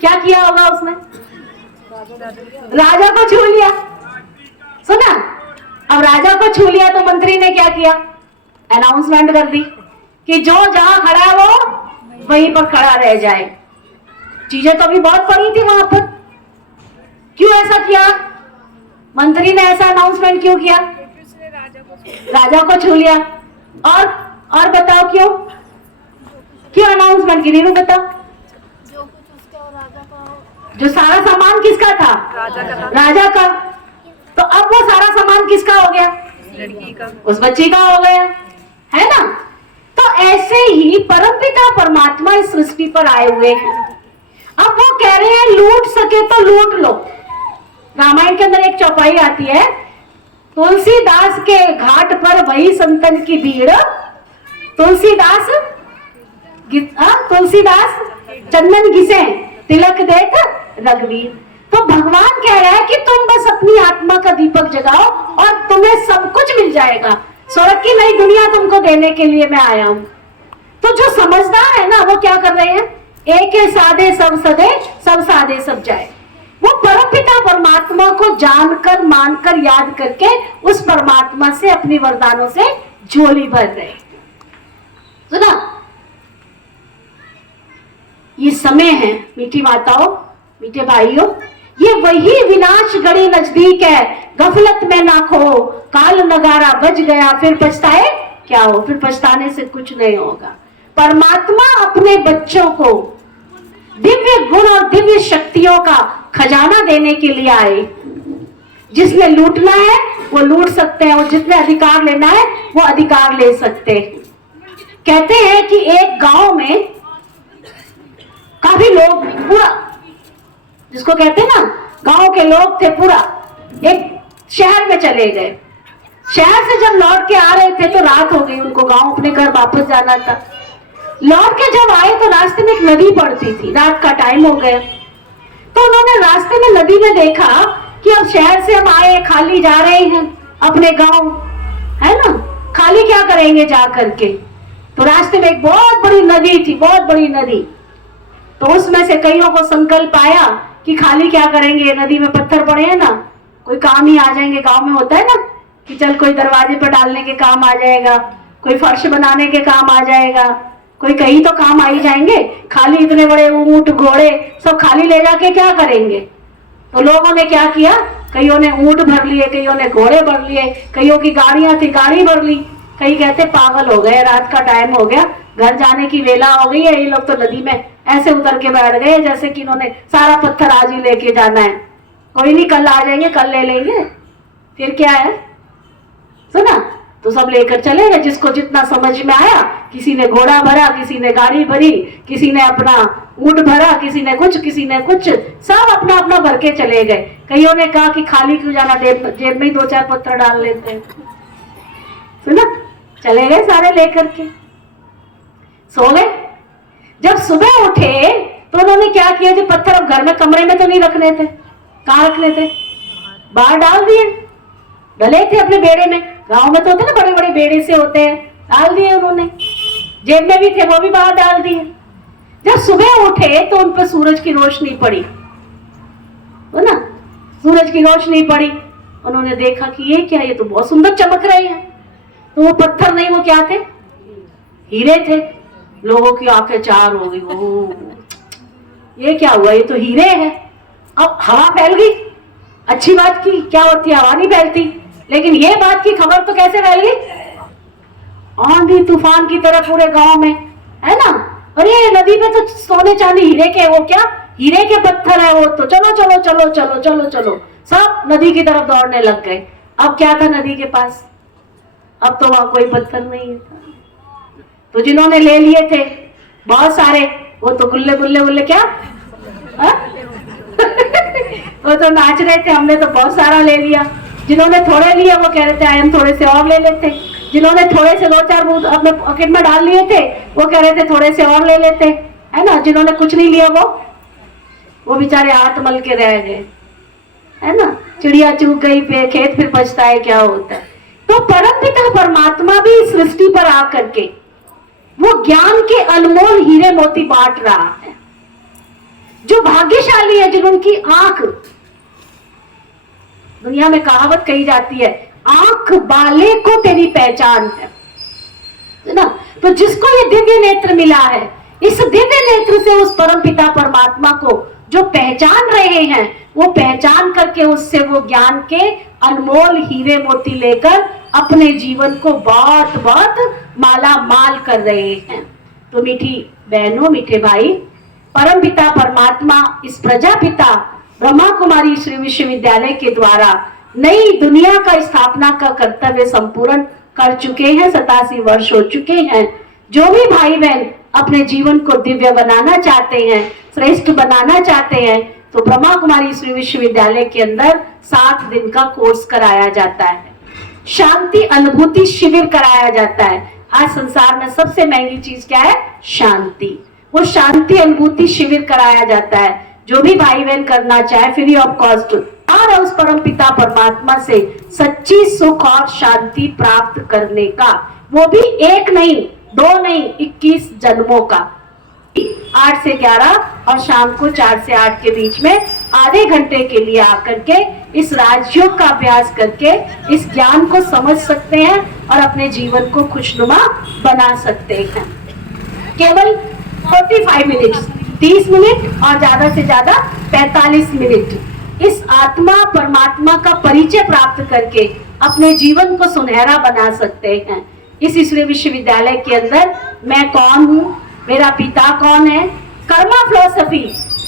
क्या किया होगा उसने? राजा को छू लिया। सुना, अब राजा को छू लिया तो मंत्री ने क्या किया? अनाउंसमेंट कर दी कि जो जहां खड़ा है वो वहीं पर खड़ा रह जाए। चीजें तो अभी बहुत पड़ी थी वहां पर। क्यों ऐसा किया? मंत्री ने ऐसा अनाउंसमेंट क्यों किया? राजा को छू लिया। और बताओ क्यों? क्यों अनाउंसमेंट की? नीरू बताओ। जो सारा सामान किसका था? राजा का। तो अब वो सारा सामान किसका हो गया? लड़की का, उस बच्ची का हो गया, है ना। तो ऐसे ही परमपिता परमात्मा इस सृष्टि पर आए हुए हैं। अब वो कह रहे हैं लूट सके तो लूट लो। रामायण के अंदर एक चौपाई आती है, तुलसीदास के घाट पर वही संतन की भीड़, तुलसीदास चंदन घिसे तिलक देत रघुवीर। तो भगवान कह रहा है कि तुम बस अपनी आत्मा का दीपक जगाओ और तुम्हें सब कुछ मिल जाएगा। स्वर्ग की नई दुनिया तुमको देने के लिए मैं आया हूं। तो जो समझदार है ना, वो क्या कर रहे हैं, एक साधे सब सदे, सब साधे सब जाए। वो परमपिता परमात्मा को जानकर मानकर याद करके उस परमात्मा से अपनी वरदानों से झोली भर रहे। सुना, ये समय है मीठी माताओं, मीठे भाइयों, ये वही विनाश घड़ी नजदीक है, गफलत में ना खो, काल नगारा बज गया, फिर पछताए क्या हो, फिर पछताने से कुछ नहीं होगा। परमात्मा अपने बच्चों को दिव्य गुण और दिव्य शक्तियों का खजाना देने के लिए आए। जिसने लूटना है वो लूट सकते हैं और जिसने अधिकार लेना है वो अधिकार ले सकते हैं। कहते हैं कि एक गांव में काफी लोग, पूरा जिसको कहते हैं ना गांव के लोग थे, पूरा एक शहर में चले गए। शहर से जब लौट के आ रहे थे तो रात हो गई, उनको गांव अपने घर वापस जाना था। लौट के जब आए तो रास्ते में एक नदी पड़ती थी, रात का टाइम हो गया। तो उन्होंने रास्ते में नदी में देखा कि अब शहर से हम आए, खाली जा रहे हैं अपने गांव, है ना, खाली क्या करेंगे जा करके। तो रास्ते में एक बहुत बड़ी नदी थी, बहुत बड़ी नदी। तो उसमें से कईयों को संकल्प आया कि खाली क्या करेंगे, नदी में पत्थर पड़े हैं ना, कोई काम ही आ जाएंगे। गांव में होता है ना कि चल कोई दरवाजे पर डालने के काम आ जाएगा, कोई फर्श बनाने के काम आ जाएगा, कोई कहीं तो काम आ ही जाएंगे। खाली इतने बड़े ऊंट घोड़े सब खाली ले जाके क्या करेंगे। तो लोगों ने क्या किया, कईयों ने ऊंट भर लिए, कईयों ने घोड़े भर लिए, कईयों की गाड़ियां थी गाड़ी भर ली। कई कहते पागल हो गए, रात का टाइम हो गया, घर जाने की वेला हो गई है, ये लोग तो नदी में ऐसे उतर के बैठ गए जैसे कि इन्होंने सारा पत्थर आज ही लेके जाना है। कोई नहीं, कल आ जाएंगे, कल ले लेंगे। फिर क्या है, सुना, तो सब लेकर चले गए, जिसको जितना समझ में आया। किसी ने घोड़ा भरा, किसी ने गाड़ी भरी, किसी ने अपना ऊंट भरा, किसी ने कुछ, किसी ने कुछ, सब अपना अपना भर के चले गए। कईयों ने कहा कि खाली क्यों जाना, जेब में ही 2-4 पत्थर डाल लेते हैं। सुना, चले गए सारे लेकर के, सो गए। जब सुबह उठे तो उन्होंने क्या किया, जो पत्थर अब घर में कमरे में तो नहीं रखने थे, कहाँ रखने थे, बाहर डाल दिए, डले थे अपने बेड़े में। गांव में तो होते ना बड़े बड़े बेड़े से होते हैं, डाल दिए उन्होंने। जेब में भी थे, वो भी बाहर डाल दिए। जब सुबह उठे तो उन पर सूरज की रोशनी पड़ी, हो ना, सूरज की रोशनी पड़ी। उन्होंने देखा कि ये क्या, ये तो बहुत सुंदर चमक रहे हैं। तो वो पत्थर नहीं, वो क्या थे, हीरे थे। लोगों की आंखें चार हो गई, ओ ये क्या हुआ, ये तो हीरे हैं। अब हवा फैल गई, अच्छी बात की, क्या होती है, हवा नहीं फैलती, लेकिन ये बात की खबर तो कैसे फैल गई, आंधी तूफान की तरह पूरे गांव में, है ना। अरे नदी पे तो सोने चांदी हीरे के, वो क्या हीरे के पत्थर है वो तो, चलो चलो चलो चलो चलो चलो, सब नदी की तरफ दौड़ने लग गए। अब क्या था नदी के पास, अब तो वहां कोई पत्थर नहीं था। तो जिन्होंने ले लिए थे बहुत सारे, वो तो गुल्ले गुल्ले गुल्ले क्या वो तो नाच रहे थे, हमने तो बहुत सारा ले लिया। जिन्होंने थोड़े लिए वो कह रहे थे हम थोड़े से और ले लेते। जिन्होंने थोड़े से 2-4 बूंद अपने पॉकेट में डाल लिए थे वो कह रहे थे थोड़े से और ले लेते, है ना। जिन्होंने कुछ नहीं लिया वो बेचारे हाथ मल के रह गए, है ना। चिड़िया चूक गई पे खेत, फिर पछताए क्या होता है। तो परमपिता परमात्मा भी इस सृष्टि पर आकर के वो ज्ञान के अनमोल हीरे मोती बांट रहा है। जो भाग्यशाली है, जिनकी आंख, दुनिया में कहावत कही जाती है, आंख वाले को तेरी पहचान है ना। तो जिसको ये दिव्य नेत्र मिला है, इस दिव्य नेत्र से उस परमपिता परमात्मा को जो पहचान रहे हैं, वो पहचान करके उससे वो ज्ञान के अनमोल हीरे मोती लेकर अपने जीवन को बहुत बहुत माला माल कर रहे हैं। तो मीठी बहनों, मीठे भाई, परमपिता परमात्मा इस प्रजापिता ब्रह्मा कुमारी श्री विश्वविद्यालय के द्वारा नई दुनिया का स्थापना का कर्तव्य संपूर्ण कर चुके हैं। 87 वर्ष हो चुके हैं। जो भी भाई बहन अपने जीवन को दिव्य बनाना चाहते हैं, श्रेष्ठ बनाना चाहते हैं, तो ब्रह्मा कुमारी ईश्वरी विश्वविद्यालय के अंदर 7 दिन का कोर्स कराया जाता है। शांति अनुभूति शिविर कराया जाता है। आज संसार में सबसे महंगी चीज क्या है? शांति। वो शांति अनुभूति शिविर कराया जाता है। जो भी भाई बहन करना चाहे फ्री ऑफ कॉस्ट और उस परम पिता परमात्मा से सच्ची सुख और शांति प्राप्त करने का, वो भी 1 नहीं 2 नहीं 21 जन्मों का। 8 से 11 और शाम को 4 से 8 के बीच में आधे घंटे के लिए आकर के इस राजयोग का अभ्यास करके इस ज्ञान को समझ सकते हैं और अपने जीवन को खुशनुमा बना सकते हैं। केवल 45 मिनट, 30 मिनट और ज्यादा से ज्यादा 45 मिनट इस आत्मा परमात्मा का परिचय प्राप्त करके अपने जीवन को सुनहरा बना सकते हैं। इस ईश्वरीय विश्वविद्यालय के अंदर मैं कौन हूँ, मेरा पिता कौन है, कर्मा फिलोसफी,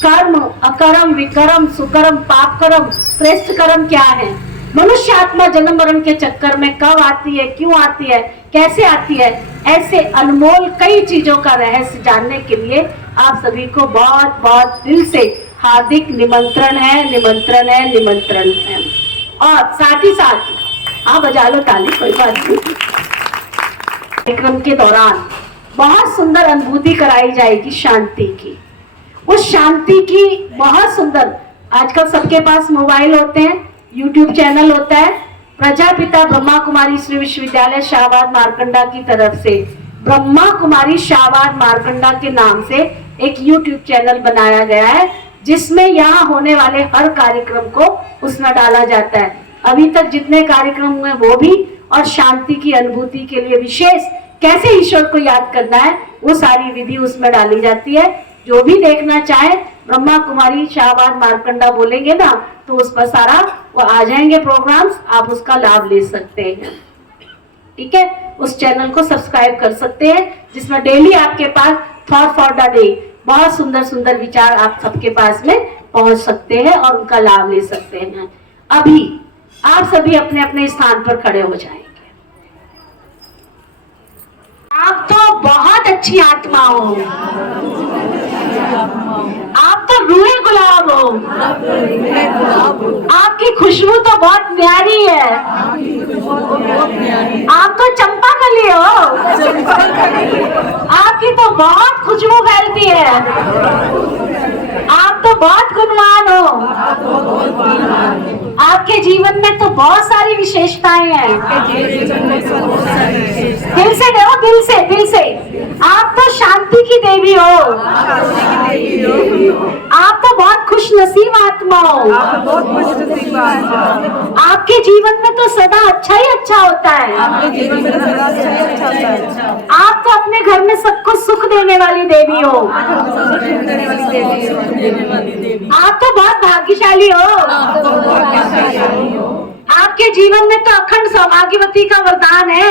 कर्म अकर्म विकर्म सुकर्म पाप कर्म श्रेष्ठ कर्म क्या है, मनुष्य आत्मा जन्म मरण के चक्कर में कब आती है, क्यों आती है, कैसे आती है, ऐसे अनमोल कई चीजों का रहस्य जानने के लिए आप सभी को बहुत बहुत दिल से हार्दिक निमंत्रण है, निमंत्रण है, निमंत्रण है। और साथ ही साथ आप बजा लो ताली, कोई बात नहीं। कार्यक्रम के दौरान बहुत सुंदर अनुभूति कराई जाएगी शांति की। उस शांति की बहुत सुंदर, आजकल सबके पास मोबाइल होते हैं, यूट्यूब चैनल होता है। प्रजापिता ब्रह्मा कुमारी ईश्वरी विश्वविद्यालय शाहबाद मारकंडा की तरफ से ब्रह्मा कुमारी शाहबाद मारकंडा के नाम से एक यूट्यूब चैनल बनाया गया है, जिसमें यहाँ होने वाले हर कार्यक्रम को उसमें डाला जाता है। अभी तक जितने कार्यक्रम हुए वो भी, और शांति की अनुभूति के लिए विशेष कैसे ईश्वर को याद करना है वो सारी विधि उसमें डाली जाती है। जो भी देखना चाहे ब्रह्मा कुमारी शाहबाद मारकंडा बोलेंगे ना तो उस पर सारा वो आ जाएंगे प्रोग्राम्स, आप उसका लाभ ले सकते हैं। ठीक है, उस चैनल को सब्सक्राइब कर सकते हैं, जिसमें डेली आपके पास थॉट फॉर द डे बहुत सुंदर सुंदर विचार आप सबके पास में पहुंच सकते हैं और उनका लाभ ले सकते हैं। अभी आप सभी अपने अपने स्थान पर खड़े हो जाएंगे। आप तो बहुत अच्छी आत्मा हो, आप तो रूहे गुलाब हो, आपकी खुशबू तो बहुत प्यारी है, आप तो चंपा कली हो, आपकी तो बहुत खुशबू फैलती है, आप तो बहुत गुणवान हो, आपके जीवन में तो बहुत सारी विशेषताएं हैं। दिल से कहो, दिल से, दिल से। आप तो शांति की देवी हो, आप तो बहुत खुश नसीब आत्मा हो, आपके जीवन में तो सदा अच्छा ही अच्छा होता है, आप तो अपने घर में सबको सुख देने वाली देवी हो, आप तो बहुत भाग्यशाली हो, आपके जीवन में तो अखंड सौभाग्यवती का वरदान है,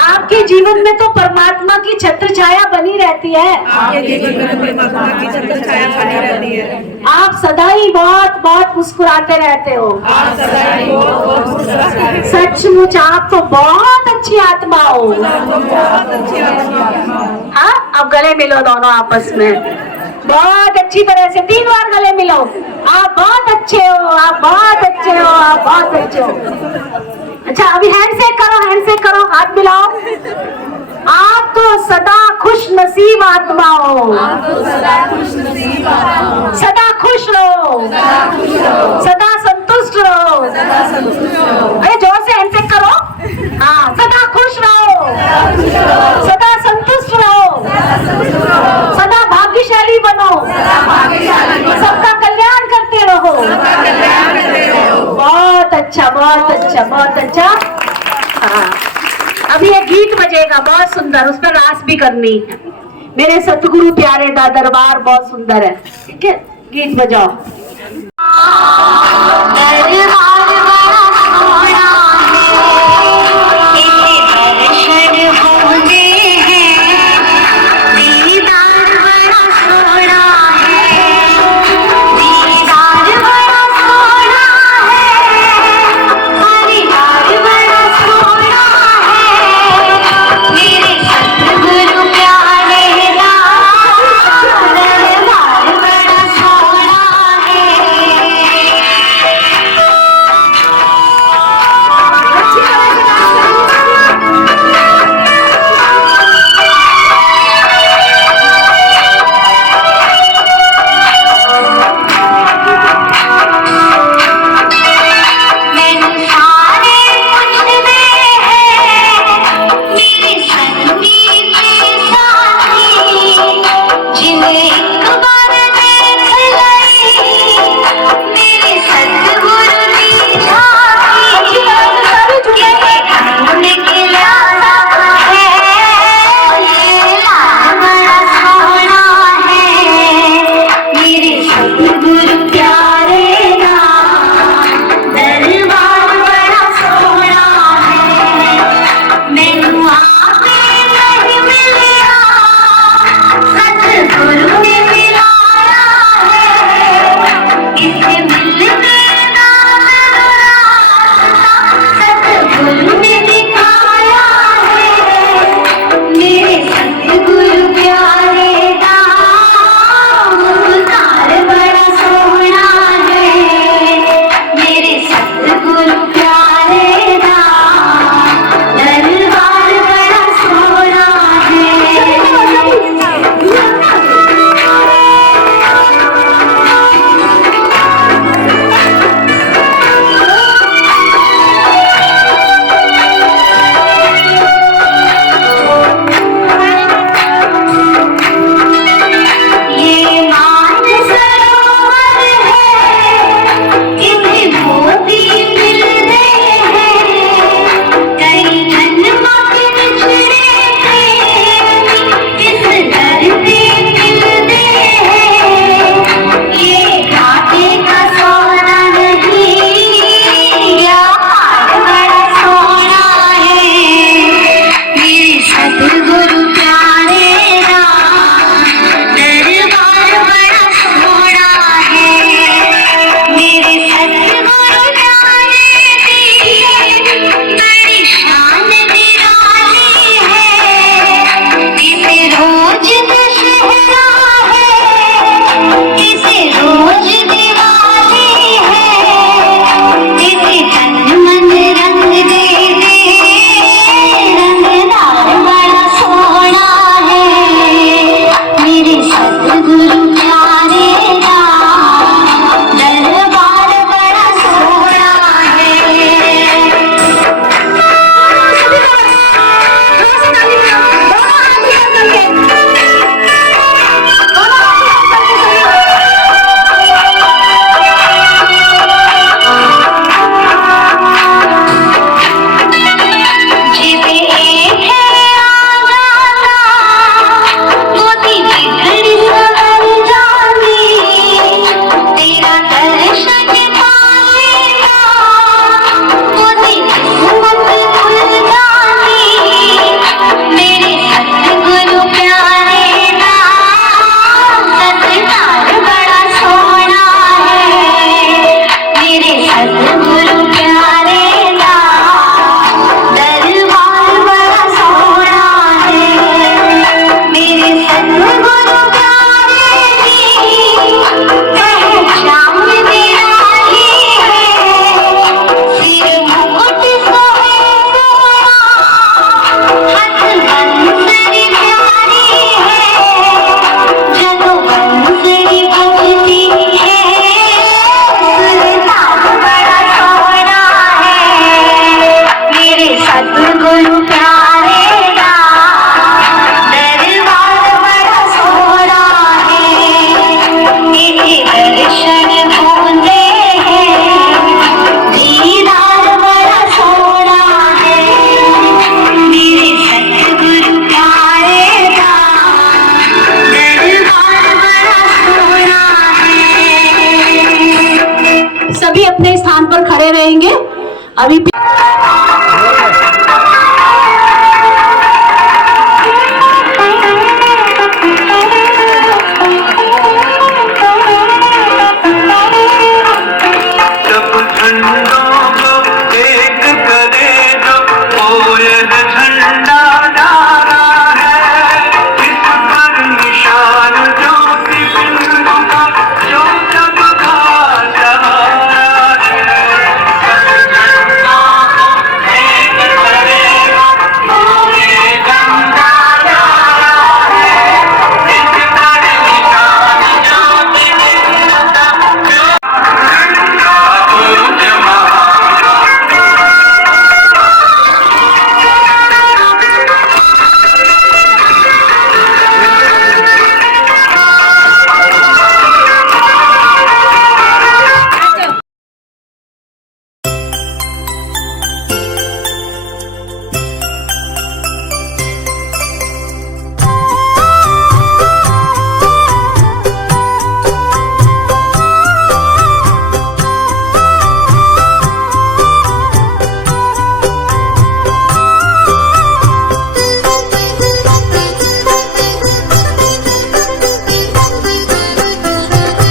आपके जीवन में तो परमात्मा की छत्र छाया बनी रहती है, आप सदा ही बहुत बहुत मुस्कुराते रहते हो, सचमुच आप तो बहुत अच्छी आत्मा हो। हाँ, अब गले मिलो दोनों आपस में, बहुत अच्छी तरह से 3 बार गले मिलो। आप बहुत अच्छे हो, आप बहुत अच्छे हो, आप बहुत अच्छे हो। अच्छा, अभी हैंडशेक करो, हैंडशेक करो, हाथ मिलाओ। आप तो सदा खुश नसीब आत्मा हो, सदा खुश रहो, सदा संतुष्ट रहो। अरे जोर से हैंडशेक करो। हाँ, सदा खुश रहो, सदा संतुष्ट रहो, सदा भाग्यशाली बनो, सबका कल्याण करते रहो। बहुत अच्छा, बहुत अच्छा, बहुत अच्छा। हाँ, अभी एक गीत बजेगा बहुत सुंदर, उस पर रास भी करनी है। मेरे सतगुरु प्यारे दा दरबार बहुत सुंदर है। ठीक है, गीत बजाओ। अपने स्थान पर खड़े रहेंगे। अभी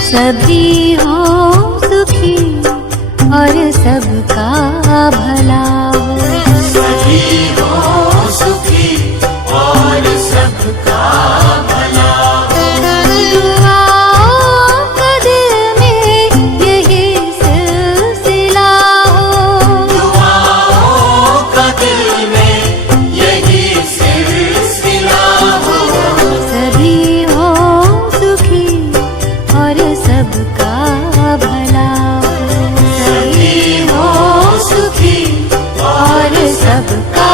सभी हो सुखी और सबका भला हो। सभी हो सुखी और सबका भला हो। दुआओं का दिल में यही सिलसिला हो। दुआओं का दिल में यही सिलसिला हो। सभी हो सुखी और सबका भला हो। सभी हो सुखी और सबका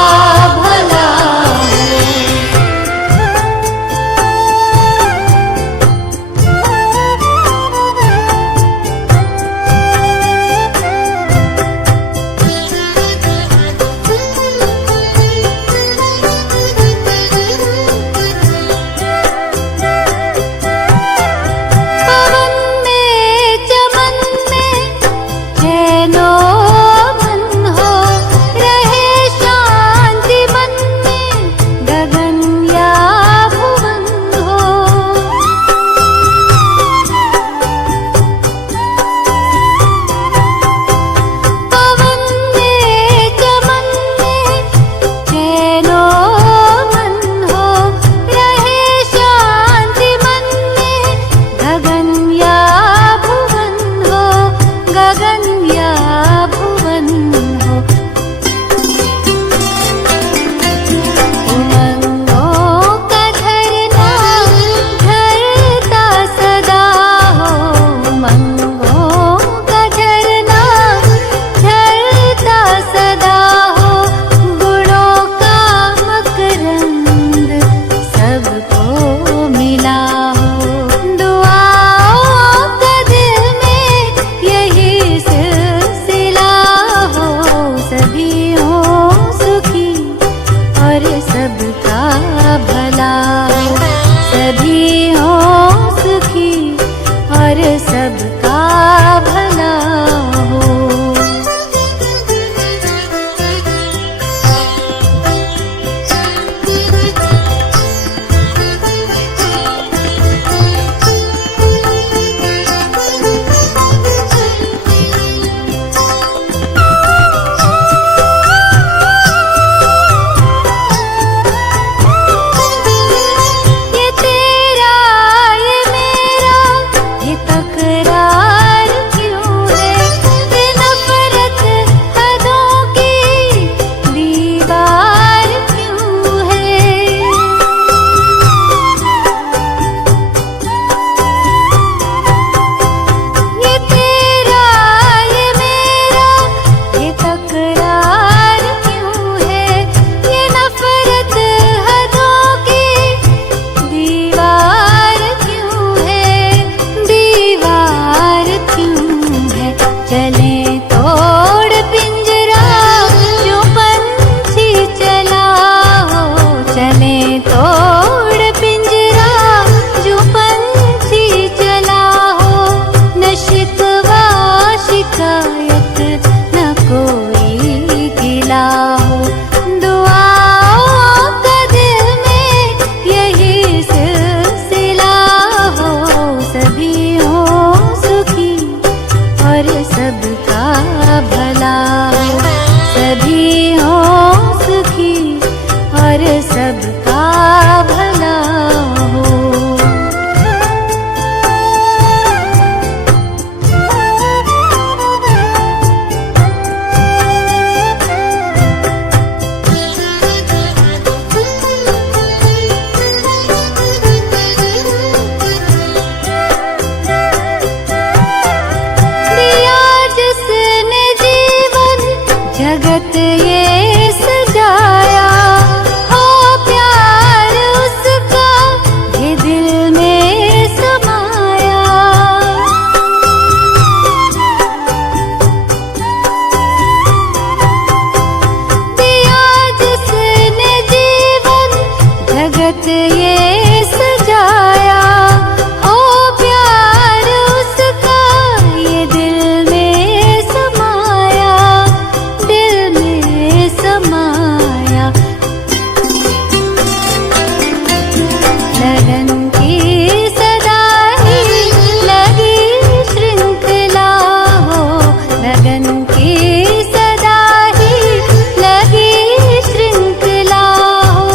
ये सजाया हो प्यार उसका ये दिल में समाया। दिया जिसने जीवन जगत ये सजाया हो प्यार उसका ये दिल में समाया, दिल में समाया। लगन की सदा ही लगी श्रृंखला हो, लगन की सदा ही लगी श्रृंखला हो।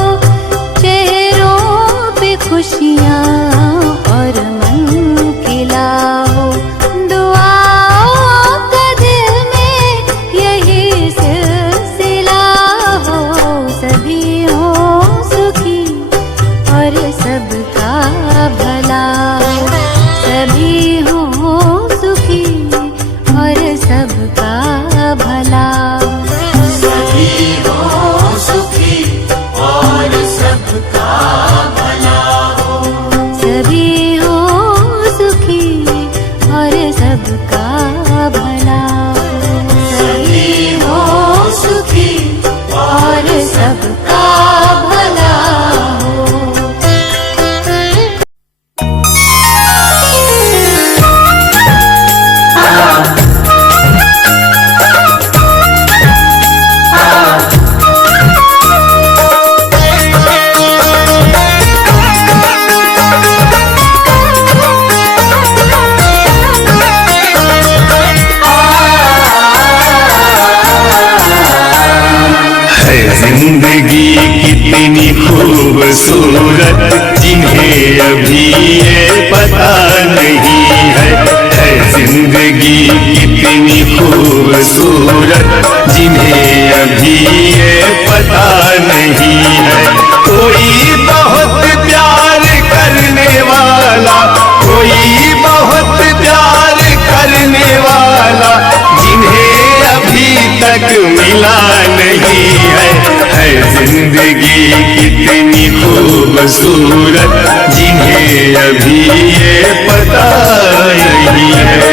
चेहरों पे खुशियाँ और मन खिला हो, दुआओं का दिल में यही सिलसिला हो। सभी हो सुखी और सबका भला, सभी हो सुखी और सबका भला। सभी हो सुखी और सबका भला हो। सभी हो सुखी और सबका भला। सभी हो सुखी और सबका भला हो। है जिंदगी कितनी खूबसूरत जिन्हें अभी ये पता नहीं है। है जिंदगी कितनी खूबसूरत जिन्हें अभी ये पता नहीं है। कोई बहुत प्यार करने वाला, कोई बहुत प्यार करने वाला जिन्हें अभी तक मिला नहीं है। है जिंदगी कितनी खूबसूरत जिन्हें अभी ये पता नहीं है।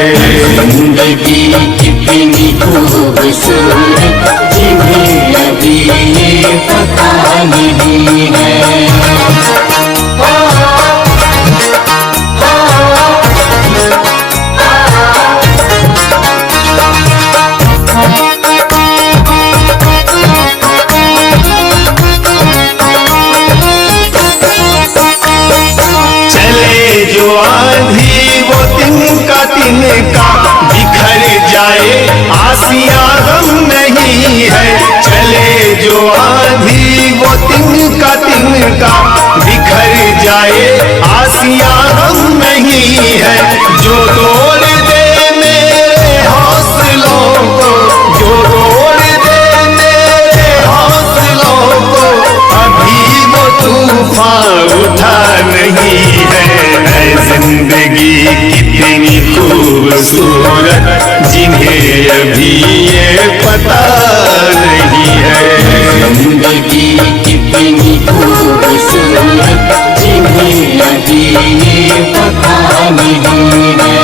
जिंदगी कितनी खूबसूरत जिन्हें अभी ये पता नहीं है। चले जो आंधी वो तिनका तिनका बिखर जाए आसियां गम नहीं है। चले जो आंधी वो तिनका तिनका बिखर जाए आसियां गम नहीं है। जो तोड़ दे मेरे हौसलों को, जो तोड़ दे मेरे हौसलों को, अभी वो तूफान उठा नहीं है। है जिंदगी कितनी खूबसूरत जिन्हें अभी ये पता नहीं है। जिंदगी कितनी खूबसूरत जिन्हें अभी ये पता नहीं है।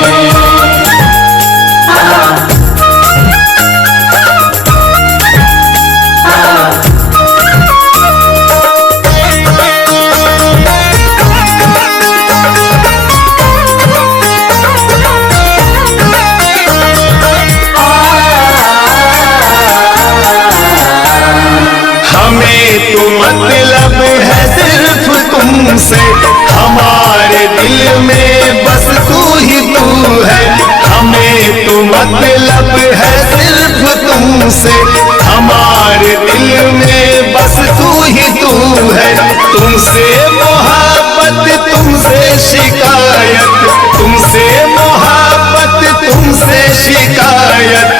हमें तो मतलब है सिर्फ तुमसे, हमारे दिल में बस तू ही तू है। हमें तो मतलब है सिर्फ तुमसे, हमारे दिल में बस तू ही तू है। तुमसे मोहब्बत तुमसे शिकायत, तुमसे मोहब्बत तुमसे शिकायत,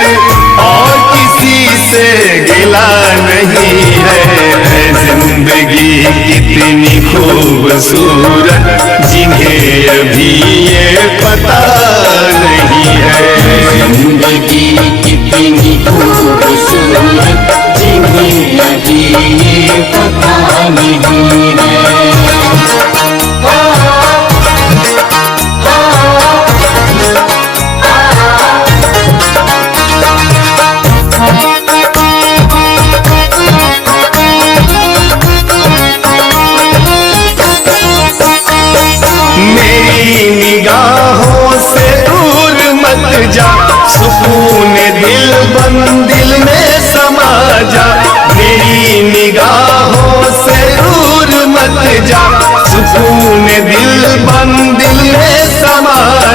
और किसी से गिला नहीं है। जिंदगी कितनी खूबसूरत जिन्हें अभी ये पता नहीं है। जिंदगी कितनी खूबसूरत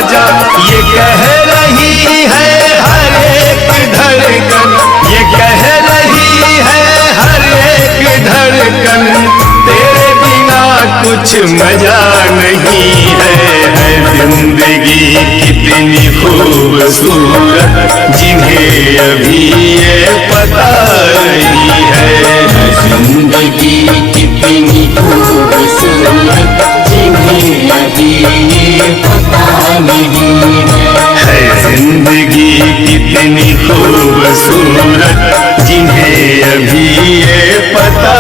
आजा, ये कह रही है हर एक धड़कन, ये कह रही है हर एक धड़कन, तेरे बिना कुछ मजा नहीं है जिंदगी कितनी खूबसूरत, जिन्हें अभी ये पता नहीं है। जिंदगी कितनी खूबसूरत, जिन्हें अभी ये पता नहीं है। जिंदगी कितनी खूबसूरत, जिन्हें अभी ये पता